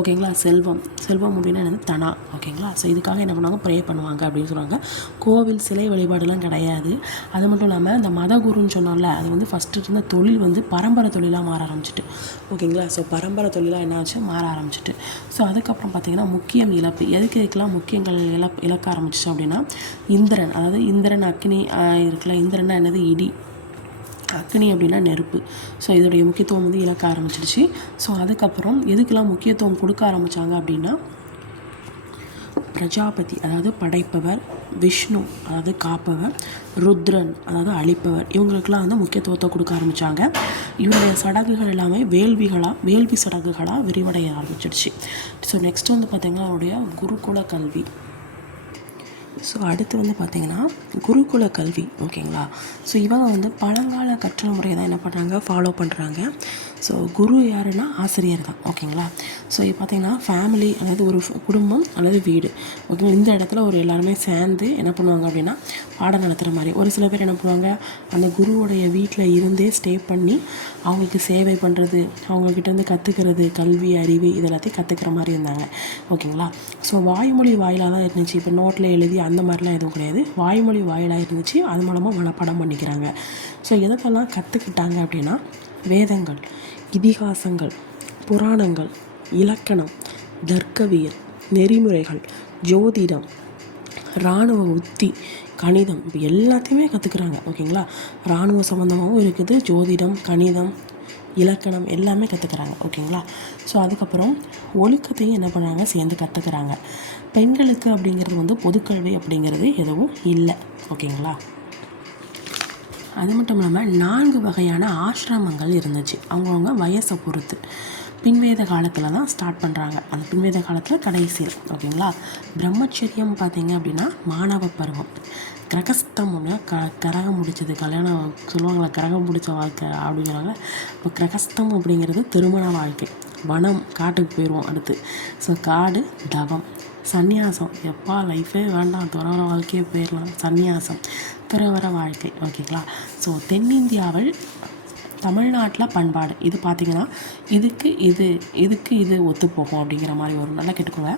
ஓகேங்களா. செல்வம் அப்படின்னா என்னது, தனா. ஓகேங்களா. ஸோ இதுக்காக என்ன பண்ணுவாங்க, ப்ரே பண்ணுவாங்க அப்படின்னு சொல்லுவாங்க. கோவில் சிலை வழிபாடுலாம் கிடையாது. அது மட்டும் இல்லாமல் இந்த மதகுருன்னு சொன்னோம்ல, அது வந்து ஃபஸ்ட்டு இருந்த தொழில் வந்து பரம்பரை தொழிலாக மாற ஆரம்பிச்சிட்டு. ஓகேங்களா. ஸோ பரம்பரை தொழிலாக என்ன ஆச்சு, மாற ஆரம்பிச்சிட்டு. ஸோ அதுக்கப்புறம் பார்த்திங்கன்னா முக்கியம் இழப்பு. எதுக்கெல்லாம் முக்கியங்கள் இழக்க ஆரம்பிச்சிச்சு அப்படின்னா, இந்திரன், அதாவது இந்திரன் அக்னி இருக்குல்ல, இந்திரன்னா என்னது, இடி, அக்னி அப்படின்னா நெருப்பு. ஸோ இதோடைய முக்கியத்துவம் வந்து இழக்க ஆரம்பிச்சிருச்சு. ஸோ அதுக்கப்புறம் எதுக்கெல்லாம் முக்கியத்துவம் கொடுக்க ஆரம்பித்தாங்க அப்படின்னா, பிரஜாபதி அதாவது படைப்பவர், விஷ்ணு அதாவது காப்பவர், ருத்ரன் அதாவது அழிப்பவர், இவங்களுக்கெல்லாம் வந்து முக்கியத்துவத்தை கொடுக்க ஆரம்பித்தாங்க. இவருடைய சடங்குகள் எல்லாமே வேள்வி சடங்குகளாக விரிவடைய ஆரம்பிச்சிடுச்சு. ஸோ நெக்ஸ்ட் வந்து பார்த்திங்கன்னா அவருடைய குருகுல கல்வி. ஸோ அடுத்து வந்து பார்த்திங்கன்னா குருகுல கல்வி. ஓகேங்களா. ஸோ இவங்க வந்து பழங்கால கற்றல் முறையை தான் என்ன பண்ணுறாங்க, ஃபாலோ பண்ணுறாங்க. ஸோ குரு யாருன்னா ஆசிரியர் தான். ஓகேங்களா. ஸோ இப்போ பார்த்திங்கன்னா ஃபேமிலி, அதாவது ஒரு குடும்பம் அல்லது வீடு. ஓகேங்களா. இந்த இடத்துல ஒரு எல்லாருமே சேர்ந்து என்ன பண்ணுவாங்க அப்படின்னா பாடம் நடத்துகிற மாதிரி. ஒரு சில பேர் என்ன பண்ணுவாங்க, அந்த குருவோடைய வீட்டில் இருந்தே ஸ்டே பண்ணி அவங்களுக்கு சேவை பண்ணுறது, அவங்கக்கிட்டேருந்து கற்றுக்கிறது, கல்வி அறிவு இது எல்லாத்தையும் கற்றுக்கிற மாதிரி இருந்தாங்க. ஓகேங்களா. ஸோ வாய்மொழி வாயிலாக தான் இருந்துச்சு. இப்போ நோட்டில் எழுதி அந்த மாதிரிலாம் எதுவும் கிடையாது. வாய்மொழி வாயிலாக இருந்துச்சு. அது மூலமாக மனப்பாடம் பண்ணிக்கிறாங்க. ஸோ எதெல்லாம் கற்றுக்கிட்டாங்க அப்படின்னா, வேதங்கள், இதிகாசங்கள், புராணங்கள், இலக்கணம், தர்க்கவியல், நெறிமுறைகள், ஜோதிடம், இராணுவ உத்தி, கணிதம், இப்போ எல்லாத்தையுமே கற்றுக்குறாங்க. ஓகேங்களா. இராணுவ சம்மந்தமாகவும் இருக்குது, ஜோதிடம், கணிதம், இலக்கணம் எல்லாமே கற்றுக்குறாங்க. ஓகேங்களா. ஸோ அதுக்கப்புறம் ஒழுக்கத்தையும் என்ன பண்ணுறாங்க, சேர்ந்து கற்றுக்குறாங்க. பெண்களுக்கு அப்படிங்கிறது வந்து பொதுக்கல்வி அப்படிங்கிறது எதுவும் இல்லை. ஓகேங்களா. அது மட்டும் இல்லாமல் 4 வகையான ஆசிரமங்கள் இருந்துச்சு, அவங்கவுங்க வயசை பொறுத்து. பின்வேத காலத்தில் தான் ஸ்டார்ட் பண்ணுறாங்க. அந்த பின்வேத காலத்தில் கடைசியில். ஓகேங்களா. பிரம்மச்சரியம் பார்த்திங்க அப்படின்னா மாணவ பருவம். கிரகஸ்தம் அப்படின்னா கரகம் முடித்தது, கல்யாணம் சொல்லுவாங்களா, கிரகம் பிடிச்ச வாழ்க்கை அப்படிங்கிறாங்க. இப்போ கிரகஸ்தம் அப்படிங்கிறது திருமண வாழ்க்கை. வனம், காட்டுக்கு போயிடுவோம் அடுத்து. ஸோ காடு, தவம். சந்நியாசம், எப்பா லைஃபே வேண்டாம், துறவர வாழ்க்கையே போயிடலாம், சந்நியாசம், துறவர வாழ்க்கை. ஓகேங்களா. ஸோ தென்னிந்தியாவில் தமிழ்நாட்டில் பண்பாடு இது பார்த்திங்கன்னா இதுக்கு இது ஒத்துப்போகும் அப்படிங்கிற மாதிரி ஒரு நல்லா கேட்டுக்கோங்க.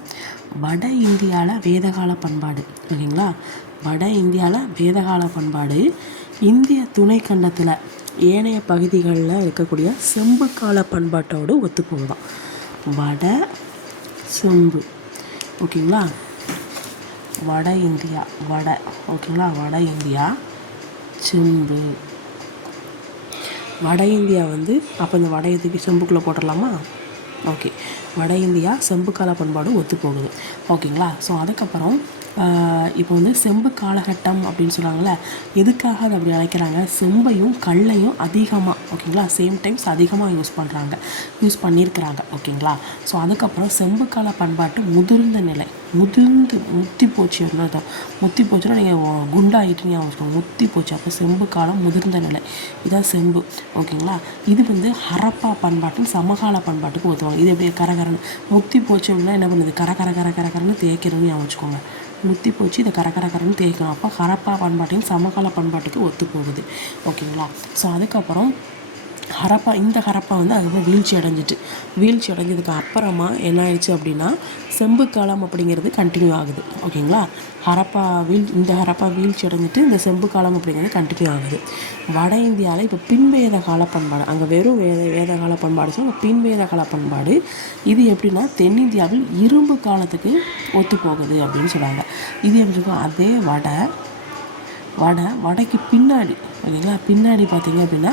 வட இந்தியாவில் வேதகால பண்பாடு. ஓகேங்களா. வட இந்தியாவில் வேதகால பண்பாடு இந்திய துணைக்கண்டத்தில் ஏனைய பகுதிகளில் இருக்கக்கூடிய செம்பு கால பண்பாட்டோடு ஒத்துப்போகுதான். வட செம்பு. ஓகேங்களா. வட இந்தியா ஓகேங்களா. வட இந்தியா செம்பு. வட இந்தியா வந்து அப்போ இந்த வட இந்திக்கு செம்புக்குள்ளே போட்டுடலாமா. ஓகே. வட இந்தியா செம்பு கால பண்பாடு ஒத்து போகுது. ஓகேங்களா. ஸோ அதுக்கப்புறம் இப்போ வந்து செம்பு காலகட்டம் அப்படின்னு சொல்கிறாங்களே, எதுக்காக அதை அப்படி அழைக்கிறாங்க? செம்பையும் கல்லையும் அதிகமாக, ஓகேங்களா, சேம் டைம்ஸ் அதிகமாக யூஸ் பண்ணியிருக்கிறாங்க, ஓகேங்களா. ஸோ அதுக்கப்புறம் செம்பு கால பண்பாட்டு முதிர்ந்த நிலை, முத்தி போச்சு. முத்தி போச்சுன்னா நீங்கள் குண்டாகிட்டீங்க வச்சுக்கோங்க, முத்தி போச்சு. அப்போ செம்பு காலம் முதிர்ந்த நிலை, இதான் செம்பு, ஓகேங்களா. இது வந்து ஹரப்பா பண்பாட்டுன்னு சமகால பண்பாட்டுக்கு ஒத்துவாங்க. இது எப்படி கரகரன்னு முத்தி போச்சு அப்படின்னா என்ன பண்ணுது? கரகரன்னு தேய்க்கிறதுன்னு ஞாபகம் வச்சுக்கோங்க. முத்தி போச்சு, இதை கரகரன்னு தேய்க்கணும். அப்போ ஹரப்பா பண்பாட்டின் சமகால பண்பாட்டுக்கு ஒத்து போகுது, ஓகேங்களா. ஸோ அதுக்கப்புறம் இந்த ஹரப்பா வந்து அதுக்கப்புறம் வீழ்ச்சி அடைஞ்சதுக்கு அப்புறமா என்ன ஆயிடுச்சு அப்படின்னா செம்பு காலம் அப்படிங்கிறது கண்டினியூ ஆகுது, ஓகேங்களா. இந்த ஹரப்பா வீழ்ச்சி அடைஞ்சிட்டு இந்த செம்பு காலம் அப்படிங்கிறது கண்டினியூ ஆகுது. வட இந்தியாவில் இப்போ பின்வேத கால பண்பாடு, அங்கே வெறும் வேத கால பண்பாடு, அங்கே பின்வேத கால பண்பாடு. இது எப்படின்னா தென்னிந்தியாவில் இரும்பு காலத்துக்கு ஒத்து போகுது அப்படின்னு சொல்கிறாங்க. இது எப்படி அதே வடைக்கு பின்னாடி, ஓகேங்களா, பின்னாடி பார்த்தீங்க அப்படின்னா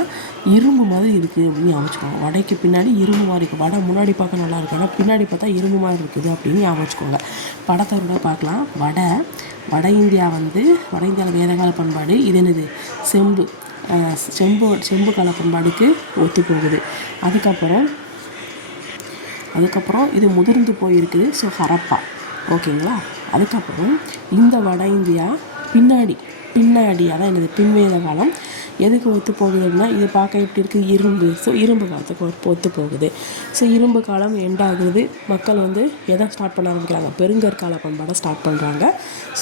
இரும்பு மாதிரி இருக்குது அப்படின்னு ஞாபகம். வடைக்கு பின்னாடி இரும்பு மாதிரி இருக்குது. வடை முன்னாடி பார்க்க நல்லா இருக்கு, ஆனால் பின்னாடி பார்த்தா இரும்பு மாதிரி இருக்குது அப்படின்னு ஞாபகம் வச்சுக்கோங்க. படத்தை கூட பார்க்கலாம். வட இந்தியாவில் வேதகால பண்பாடு. இது என்னது? செம்பு கால பண்பாடுக்கு ஒத்து போகுது. அதுக்கப்புறம் இது முதிர்ந்து போயிருக்குது. ஸோ ஹரப்பா, ஓகேங்களா. அதுக்கப்புறம் இந்த வட இந்தியா பின்னாடி அதான் என்னது பின்வேத காலம் எதுக்கு ஒத்து போகுது அப்படின்னா இது பார்க்க எப்படி இருக்குது? இரும்பு. ஸோ இரும்பு காலத்துக்கு ஒத்து போகுது. ஸோ இரும்பு காலம் எண்ட் ஆகுது. மக்கள் வந்து எதை ஸ்டார்ட் பண்ண ஆரம்பிக்கிறாங்க? பெருங்கற்கால பண்பாடை ஸ்டார்ட் பண்ணுறாங்க.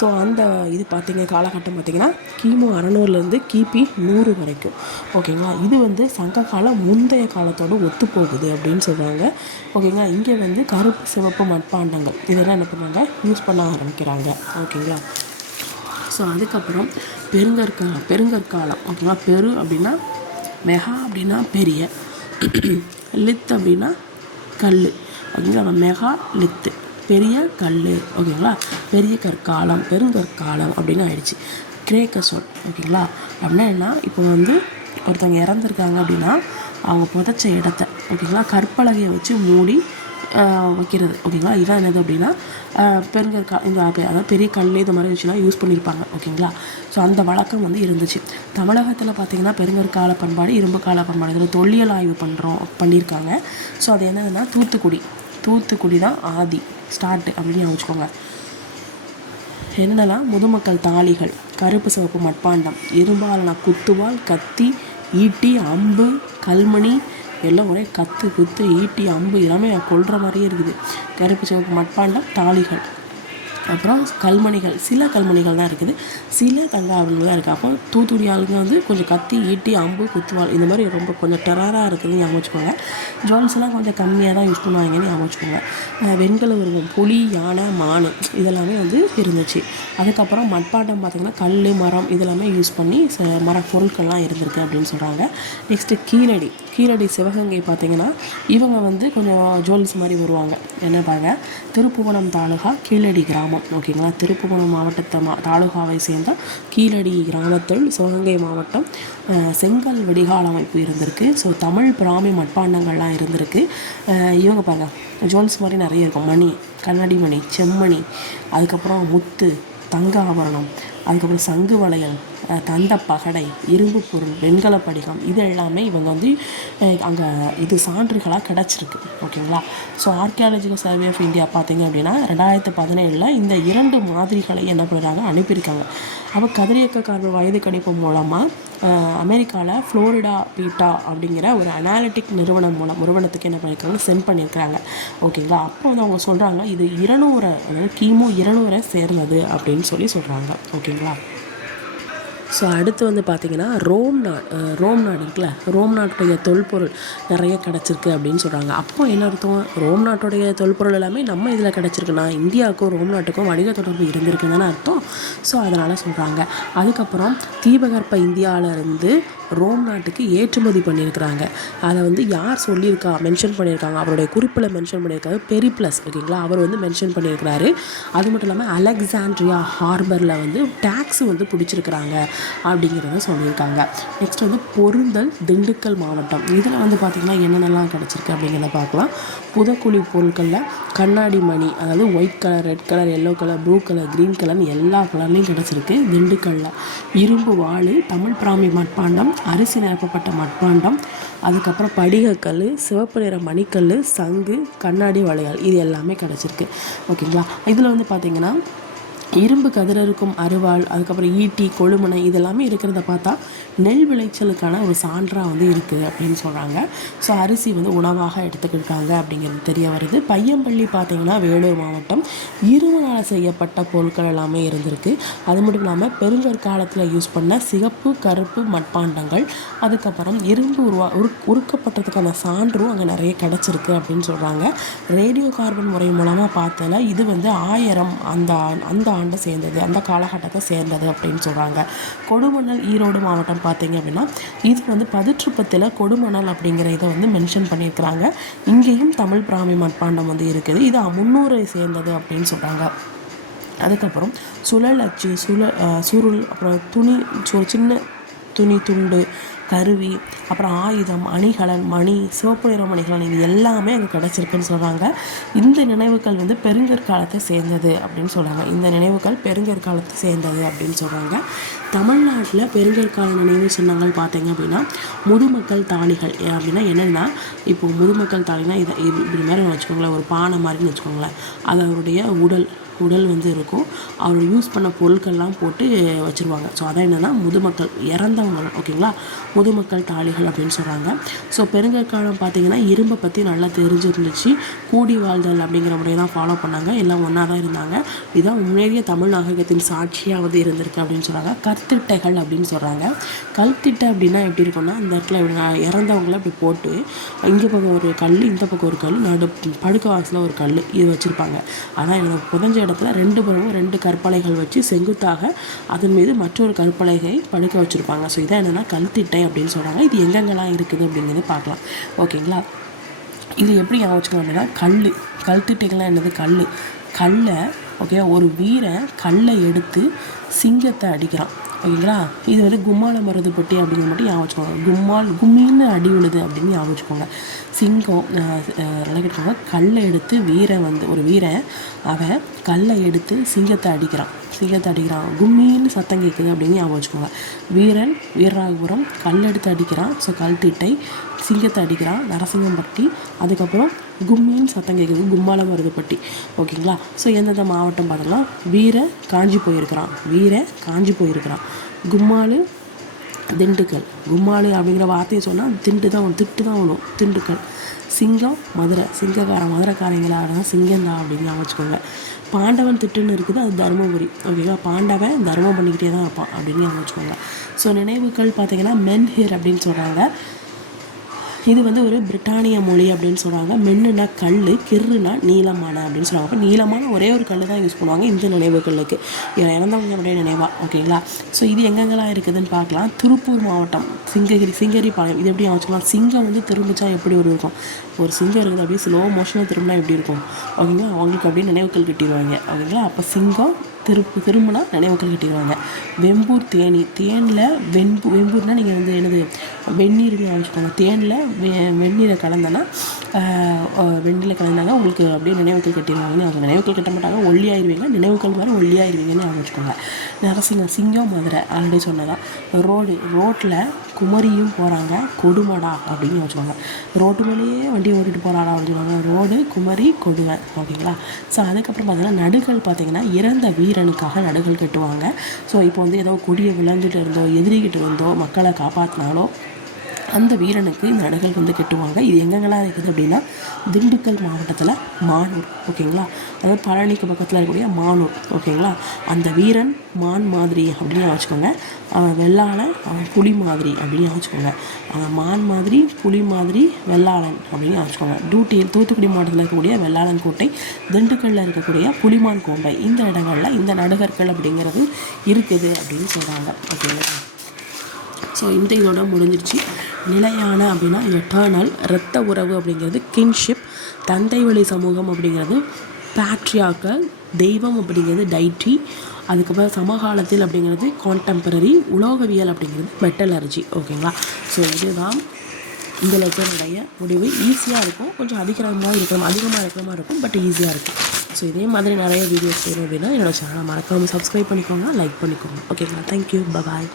ஸோ அந்த இது காலகட்டம் பார்த்திங்கன்னா கிமு 600 கிபி 100 வரைக்கும், ஓகேங்களா. இது வந்து சங்க காலம் முந்தைய காலத்தோடு ஒத்து போகுது அப்படின்னு சொல்கிறாங்க, ஓகேங்களா. இங்கே வந்து கருப்பு சிவப்பு மட்பாண்டங்கள் இதெல்லாம் என்ன பண்ணுறாங்க? யூஸ் பண்ண ஆரம்பிக்கிறாங்க, ஓகேங்களா. ஸோ அதுக்கப்புறம் பெருங்கற்காலம், ஓகேங்களா. பெரு அப்படின்னா மெகா அப்படின்னா பெரிய, லித் அப்படின்னா கல், ஓகேங்களா. மெகா லித்து பெரிய கல், ஓகேங்களா. பெருங்கற்காலம் அப்படின்னு ஆயிடுச்சு. கிரேக்க சொல், ஓகேங்களா. அப்படின்னா என்ன? இப்போ வந்து ஒருத்தவங்க இறந்துருக்காங்க அப்படின்னா அவங்க புதைச்ச இடத்த, ஓகேங்களா, கற்பலகையை வச்சு மூடி வைக்கிறது, ஓகேங்களா. இதான் என்னது அப்படின்னா அதாவது பெரிய கல் இந்த மாதிரி வச்சுலாம் யூஸ் பண்ணியிருப்பாங்க, ஓகேங்களா. ஸோ அந்த வழக்கம் வந்து இருந்துச்சு. தமிழகத்தில் பார்த்திங்கன்னா பெருங்கற்கால பண்பாடு, இரும்பு கால பண்பாடு, இதில் தொல்லியல் ஆய்வு பண்ணியிருக்காங்க. ஸோ அது என்னதுன்னா தூத்துக்குடி தான் ஆதி ஸ்டார்ட்டு அப்படின்னு யோசிச்சுக்கோங்க. என்னென்னா முதுமக்கள் தாளிகள், கருப்பு சிவப்பு மட்பாண்டம், இரும்பாலான குத்துவால், கத்தி, ஈட்டி, அம்பு, கல்மணி, எல்லாம் ஒரே குத்து ஈட்டி அம்பு எல்லாமே கொள்கிற மாதிரியே இருக்குது. கருப்பு சிவப்பு மட்பாண்டம், தாளிகள், அப்புறம் கல்மணிகள். சில கல்மணிகள் தான் இருக்குது, சில தங்க ஆவணங்கள் தான் இருக்குது. அப்போ தூத்துக்குடி ஆளுங்க வந்து கொஞ்சம் கத்தி, ஈட்டி, அம்பு, குத்துவாள் இந்த மாதிரி ரொம்ப கொஞ்சம் டெரராக இருக்குதுன்னு ஞாபகம் வச்சுக்கோங்க. ஜுவல்ஸ்லாம் கொஞ்சம் கம்மியாக தான் யூஸ் பண்ணுவாங்கன்னு ஞாபகம் வச்சுக்கோங்க. வெண்கல உருவம், புலி, யானை, மானு இதெல்லாமே வந்து இருந்துச்சு. அதுக்கப்புறம் மட்பாண்டம் பார்த்திங்கன்னா கல், மரம் இதெல்லாமே யூஸ் பண்ணி மர பொருட்கள்லாம் இருந்திருக்கு அப்படின்னு சொல்கிறாங்க. நெக்ஸ்ட்டு கீழடி சிவகங்கை பார்த்திங்கன்னா இவங்க வந்து கொஞ்சம் ஜுவல்ஸ் மாதிரி வருவாங்க. என்ன பாருங்க, திருப்புவனம் தாலுகா கீழடி கிராமம், ஓகேங்களா. திருப்புவனம் மாவட்டத்தை தாலுகாவை சேர்ந்த கீழடி கிராமத்தில் சிவகங்கை மாவட்டம் செங்கல் வடிகால் அமைப்பு இருந்திருக்கு. ஸோ தமிழ் பிராமி மட்பாண்டங்கள்லாம் இருந்திருக்கு. இவங்க பாருங்கள் ஜுவல்ஸ் மாதிரி நிறைய இருக்கும். மணி, கண்ணாடி மணி, செம்மணி, அதுக்கப்புறம் முத்து, தங்க ஆபரணம், அதுக்கப்புறம் சங்கு வளையல், தந்த பகடை, இரும்பு பொருள், வெண்கல படிகம் இது எல்லாமே இவங்க வந்து அங்கே இது சான்றுகளாக கிடச்சிருக்கு, ஓகேங்களா. So archaeological survey of India பார்த்திங்க அப்படின்னா 2017 இந்த 2 மாதிரிகளை என்ன பண்ணுறாங்க? அனுப்பியிருக்காங்க. அப்போ கதிரியக்க கார்பன் வயது கணிப்பு மூலமாக அமெரிக்காவில் ஃப்ளோரிடா பீட்டா அப்படிங்கிற ஒரு அனாலிட்டிக் நிறுவனத்துக்கு என்ன பண்ணியிருக்காங்க? சென்ட் பண்ணியிருக்கிறாங்க, ஓகேங்களா. அப்போ வந்து அவங்க சொல்கிறாங்க இது 200 அதாவது கிமு 200 சேர்ந்தது அப்படின்னு சொல்கிறாங்க, ஓகேங்களா. ஸோ அடுத்து வந்து பார்த்திங்கன்னா ரோம் நாடு இருக்குல்ல, ரோம் நாட்டுடைய தொல்பொருள் நிறைய கிடச்சிருக்கு அப்படின்னு சொல்கிறாங்க. அப்போ என்ன அர்த்தம்? ரோம் நாட்டுடைய தொல்பொருள் எல்லாமே நம்ம இதில் கிடச்சிருக்குன்னா இந்தியாவுக்கும் ரோம் நாட்டுக்கும் வணிக தொடர்பு இருந்திருக்குன்னு தானே அர்த்தம். ஸோ அதனால் சொல்கிறாங்க. அதுக்கப்புறம் தீபகற்ப இந்தியாவிலேருந்து ரோம் நாட்டுக்கு ஏற்றுமதி பண்ணியிருக்கிறாங்க. அதை வந்து யார் மென்ஷன் பண்ணியிருக்காங்க? அவருடைய குறிப்பில் மென்ஷன் பண்ணியிருக்காரு பெரிப்ளஸ், ஓகேங்களா. அவர் வந்து மென்ஷன் பண்ணியிருக்கிறாரு. அது மட்டும் இல்லாமல் அலெக்சாண்ட்ரியா ஹார்பரில் வந்து டேக்ஸ் வந்து பிடிச்சிருக்கிறாங்க அப்படிங்கிறத சொல்லியிருக்காங்க. நெக்ஸ்ட் வந்து பொருந்தல் திண்டுக்கல் மாவட்டம். இதில் வந்து பார்த்திங்கன்னா என்னென்னலாம் கிடச்சிருக்கு அப்படிங்கிறத பார்க்கலாம். புதக்குழி பொருட்களில் கண்ணாடி மணி, அதாவது white colour, red colour, yellow colour, blue colour, green கலர்னு எல்லா கலர்லேயும் கிடச்சிருக்கு திண்டுக்கல்லில். இரும்பு வாள், தமிழ் பிராமி மட்பாண்டம், அரிசி நிரப்பப்பட்ட மட்பாண்டம், அதுக்கப்புறம் படிகக்கல், சிவப்பு நிற மணிக்கல், சங்கு, கண்ணாடி வளையல், இது எல்லாமே கிடச்சிருக்கு. ஓகேங்களா. இதில் வந்து பார்த்திங்கன்னா இரும்பு கதிரருக்கும் அருவாள், அதுக்கப்புறம் ஈட்டி, கொழுமனை, இதெல்லாமே இருக்கிறத பார்த்தா நெல் விளைச்சலுக்கான ஒரு சான்றாக வந்து இருக்குது அப்படின்னு சொல்கிறாங்க. ஸோ அரிசி வந்து உணவாக எடுத்துக்கிட்டாங்க அப்படிங்கிறது தெரிய வருது. பையம்பள்ளி பார்த்திங்கன்னா வேலூர் மாவட்டம். இரும்புனால் செய்யப்பட்ட பொருட்கள் எல்லாமே இருந்திருக்கு. அது மட்டும் இல்லாமல் பெருங்கற்காலத்தில் யூஸ் பண்ண சிகப்பு கருப்பு மட்பாண்டங்கள், அதுக்கப்புறம் இரும்பு உருக்கப்பட்டதுக்கான சான்றும் அங்கே நிறைய கிடச்சிருக்கு அப்படின்னு சொல்கிறாங்க. ரேடியோ கார்பன் முறை மூலமாக பார்த்தல இது வந்து 1000 அந்த ஆண்டை சேர்ந்தது, அந்த காலகட்டத்தை சேர்ந்தது அப்படின்னு சொல்கிறாங்க. கொடுமணல் ஈரோடு மாவட்டம் பார்த்தீங்க அப்படின்னா இது வந்து பதிற்றுப்பத்தில் கொடுமணல் அப்படிங்கிற இதை வந்து மென்ஷன் பண்ணியிருக்கிறாங்க. இங்கேயும் தமிழ் பிராமி மட்பாண்டம் வந்து இருக்குது. இது 300 சேர்ந்தது அப்படின்னு சொல்கிறாங்க. அதுக்கப்புறம் சுழல் அச்சு, சுருள், அப்புறம் துணி, சின்ன துணி துண்டு, கருவி, அப்புறம் ஆயுதம், அணிகலன், மணி, சிவப்பு நிற மணிகலன், இது எல்லாமே அங்கே கிடச்சிருக்குன்னு சொல்கிறாங்க. இந்த நினைவுகள் வந்து பெருங்கற்காலத்தை சேர்ந்தது அப்படின்னு சொல்கிறாங்க. இந்த நினைவுகள் பெருங்கற்காலத்தை சேர்ந்தது அப்படின்னு சொல்கிறாங்க. தமிழ்நாட்டில் பெருங்கற்கால நினைவு சின்னங்கள் பார்த்தீங்க அப்படின்னா முதுமக்கள் தாளிகள் அப்படின்னா என்னென்னா, இப்போது முதுமக்கள் தாளினா இப்படி மாதிரி வச்சுக்கோங்களேன், ஒரு பானை மாதிரின்னு வச்சுக்கோங்களேன். அது அவருடைய உடல் வந்து இருக்கும். அவர் யூஸ் பண்ண பொருட்கள்லாம் போட்டு வச்சுருவாங்க. ஸோ அதான் என்னென்னா முதுமக்கள், இறந்தவங்க. ஓகேங்களா. முதுமக்கள் தாளிகள் அப்படின்னு சொல்கிறாங்க. ஸோ பெருங்கற்காலம் பார்த்திங்கன்னா இரும்பை பற்றி நல்லா தெரிஞ்சிருந்துச்சு. கூடி வாழ்தல் அப்படிங்கிற முறையை தான் ஃபாலோ பண்ணாங்க. எல்லாம் ஒன்றா தான் இருந்தாங்க. இதுதான் உண்மையிலேயே தமிழ் நாகரிகத்தின் சாட்சியாக வந்து இருந்திருக்கு அப்படின்னு சொல்கிறாங்க. கற்திட்டைகள் அப்படின்னு சொல்கிறாங்க. கல்திட்டை அப்படின்னா எப்படி இருக்குன்னா, இந்த இடத்துல இறந்தவங்கள இப்படி போட்டு இங்கே பக்கம் ஒரு கல், இந்த பக்கம் ஒரு கல், படுக்க வாசலில் ஒரு கல், இது வச்சுருப்பாங்க. ஆனால் எனக்கு புதஞ்ச இடத்துல 2 புறமும் 2 கற்பலைகள் வச்சு செங்குத்தாக அதன் மீது மற்றொரு கற்பலைகை படுக்க வச்சுருப்பாங்க. ஸோ இதான் என்னென்னா கல்திட்டை அப்படின்னு சொல்கிறாங்க. இது எங்கெங்கெல்லாம் இருக்குது அப்படிங்கிறது பார்க்கலாம். ஓகேங்களா. இது எப்படி ஞாபகம் அப்படின்னா கல்திட்டைகள்லாம் என்னது, கல்லை ஓகே, ஒரு வீரன் கல்லை எடுத்து சிங்கத்தை அடிக்கிறான். ஓகேங்களா. இது வந்து கும்மால மருது பெட்டி அப்படிங்கிற மட்டும் ஞாபகம் வச்சுக்கோங்க. கும்மின்னு அடி விழுது அப்படின்னு ஞாபகம் வச்சுக்கோங்க. சிங்கம் கேட்டுக்கோங்க. கல்லை எடுத்து ஒரு வீரன் அவன் கல்லை எடுத்து சிங்கத்தை அடிக்கிறான். கும்மின்னு சத்தம் கேட்குது அப்படின்னு ஞாபகம் வச்சுக்கோங்க. வீரராகபுரம் கல் எடுத்து அடிக்கிறான். ஸோ கல்திட்டை. சிங்கத்தை அடிக்கிறான், நரசிங்கம்பட்டி. அதுக்கப்புறம் கும்மின்னு சத்தம் கேட்குது, கும்மால மருதுப்பட்டி. ஓகேங்களா. ஸோ எந்தெந்த மாவட்டம் பார்த்தோம்னா காஞ்சி போயிருக்கிறான். கும்மாலு திண்டுக்கல். கும்மாலு அப்படிங்கிற வார்த்தையை சொன்னால் திட்டு தான் வரும். திண்டுக்கல். சிங்கம் மதுரை. மதுரைக்காரங்களாக சிங்கம் தான் அப்படின்னு வச்சுக்கோங்க. பாண்டவன் திட்டுன்னு இருக்குது, அது தருமபுரி. ஓகேவா. பாண்டவன் தர்மம் பண்ணிக்கிட்டே தான் இருப்பான் அப்படின்னு வச்சுக்கோங்க. ஸோ நினைவுகள் பார்த்தீங்கன்னா மென்ஹிர் அப்படின்னு சொல்கிறாங்க. இது வந்து ஒரு பிரிட்டானிய மொழி அப்படின்னு சொல்கிறாங்க. மென்னுனா கல், கிருனா நீளமான அப்படின்னு சொல்லுவாங்க. அப்போ நீளமான ஒரே ஒரு கல் தான் யூஸ் பண்ணுவாங்க இந்த நினைவுகளுக்கு, இறந்தவங்களுடைய நினைவாக. ஓகேங்களா. ஸோ இது எங்கெங்கெல்லாம் இருக்குதுன்னு பார்க்கலாம். திருப்பூர் மாவட்டம் சிங்கரி பாளையம். இது எப்படி வச்சுக்கலாம், சிங்கம் வந்து திரும்பிச்சா எப்படி இருக்கும், ஒரு சிங்கம் இருக்குது அப்படியே ஸ்லோ மோஷனாக திரும்பினா எப்படி இருக்கும். ஓகேங்களா. அவங்களுக்கு அப்படியே நினைவுகள் கட்டிடுவாங்க. ஓகேங்களா. அப்போ சிங்கம் திரும்பினா நினைவுகள் கட்டிடுவாங்க. வெம்பூர் தேனில் வெம்பூர்னால் நீங்கள் வந்து என்னது வெந்நீர்னு வச்சுக்கோங்க. தேனில் வெந்நீரை கலந்தாங்க உங்களுக்கு அப்படியே நினைவுகள் கட்டிடுவாங்கன்னு. அவங்க நினைவுகள் கட்ட மாட்டாங்க, ஒல்லியாயிருவீங்க. நினைவுகள் மாதிரி ஒல்லியாயிருவீங்கன்னு அவங்க வச்சுக்கோங்க. சிங்கம் மதுரை ஆல்ரெடி சொன்னதான். ரோட்டில் குமரியும் போகிறாங்க, கொடுமடா அப்படின்னு வச்சுக்கோங்க. ரோட்டு மேலேயே வண்டி ஓட்டிகிட்டு போகிறாடா அப்படின்னு சொல்லுவாங்க. ரோடு, குமரி, கொடுவன். ஓகேங்களா. ஸோ அதுக்கப்புறம் பார்த்திங்கன்னா நடுகள் பார்த்திங்கன்னா இறந்த வீரனுக்காக நடுகள் கட்டுவாங்க. ஸோ இப்போ வந்து ஏதோ கொடியை விளைஞ்சிட்டு இருந்தோ, எதிரிக்கிட்டு இருந்தோ மக்களை காப்பாற்றினாலோ அந்த வீரனுக்கு இந்த நடுகள் வந்து கட்டுவாங்க. இது எங்கெங்கெல்லாம் இருக்குது அப்படின்னா திண்டுக்கல் மாவட்டத்தில் மானூர். ஓகேங்களா. அதாவது பழனிக்கு பக்கத்தில் இருக்கக்கூடிய மானூர். ஓகேங்களா. அந்த வீரன் மான் மாதிரி அப்படின்னு வச்சுக்கோங்க. வெள்ளாளன் புலி மாதிரி அப்படின்னு வச்சுக்கோங்க. மான் மாதிரி, புலி மாதிரி, வெள்ளாளன் அப்படின்னு வச்சுக்கோங்க. தூத்துக்குடி மாவட்டத்தில் இருக்கக்கூடிய வெள்ளாளன் கோட்டை, திண்டுக்கல்லில் இருக்கக்கூடிய புலிமான் கோம்பை, இந்த இடங்களில் இந்த நடுகர்கள் அப்படிங்கிறது இருக்குது அப்படின்னு சொல்கிறாங்க. ஓகேங்களா. ஸோ இந்த இதோட முடிஞ்சிருச்சு. நிலையான அப்படின்னா எட்டர்னல், இரத்த உறவு அப்படிங்கிறது கின்ஷிப், தந்தை வழி சமூகம் அப்படிங்கிறது பேட்ரியார்க்கல், தெய்வம் அப்படிங்கிறது டைட்டி, அதுக்கப்புறம் சமகாலத்தில் அப்படிங்கிறது கான்டெம்பரரி, உலோகவியல் அப்படிங்கிறது மெட்டலர்ஜி. ஓகேங்களா? ஸோ இதுதான் இந்த லெசனுடைய முடிவு. ஈஸியாக இருக்கும், கொஞ்சம் அதிகமாக இருக்கிற மாதிரி இருக்கும், பட் ஈஸியாக இருக்கும். ஸோ இதே மாதிரி நிறைய வீடியோஸ் வேணும் அப்படின்னா என்னோடய சேனலை மறக்காமல் சப்ஸ்கிரைப் பண்ணிக்கோங்க, லைக் பண்ணிக்கோங்க. ஓகேங்களா? தேங்க்யூ, பாய்.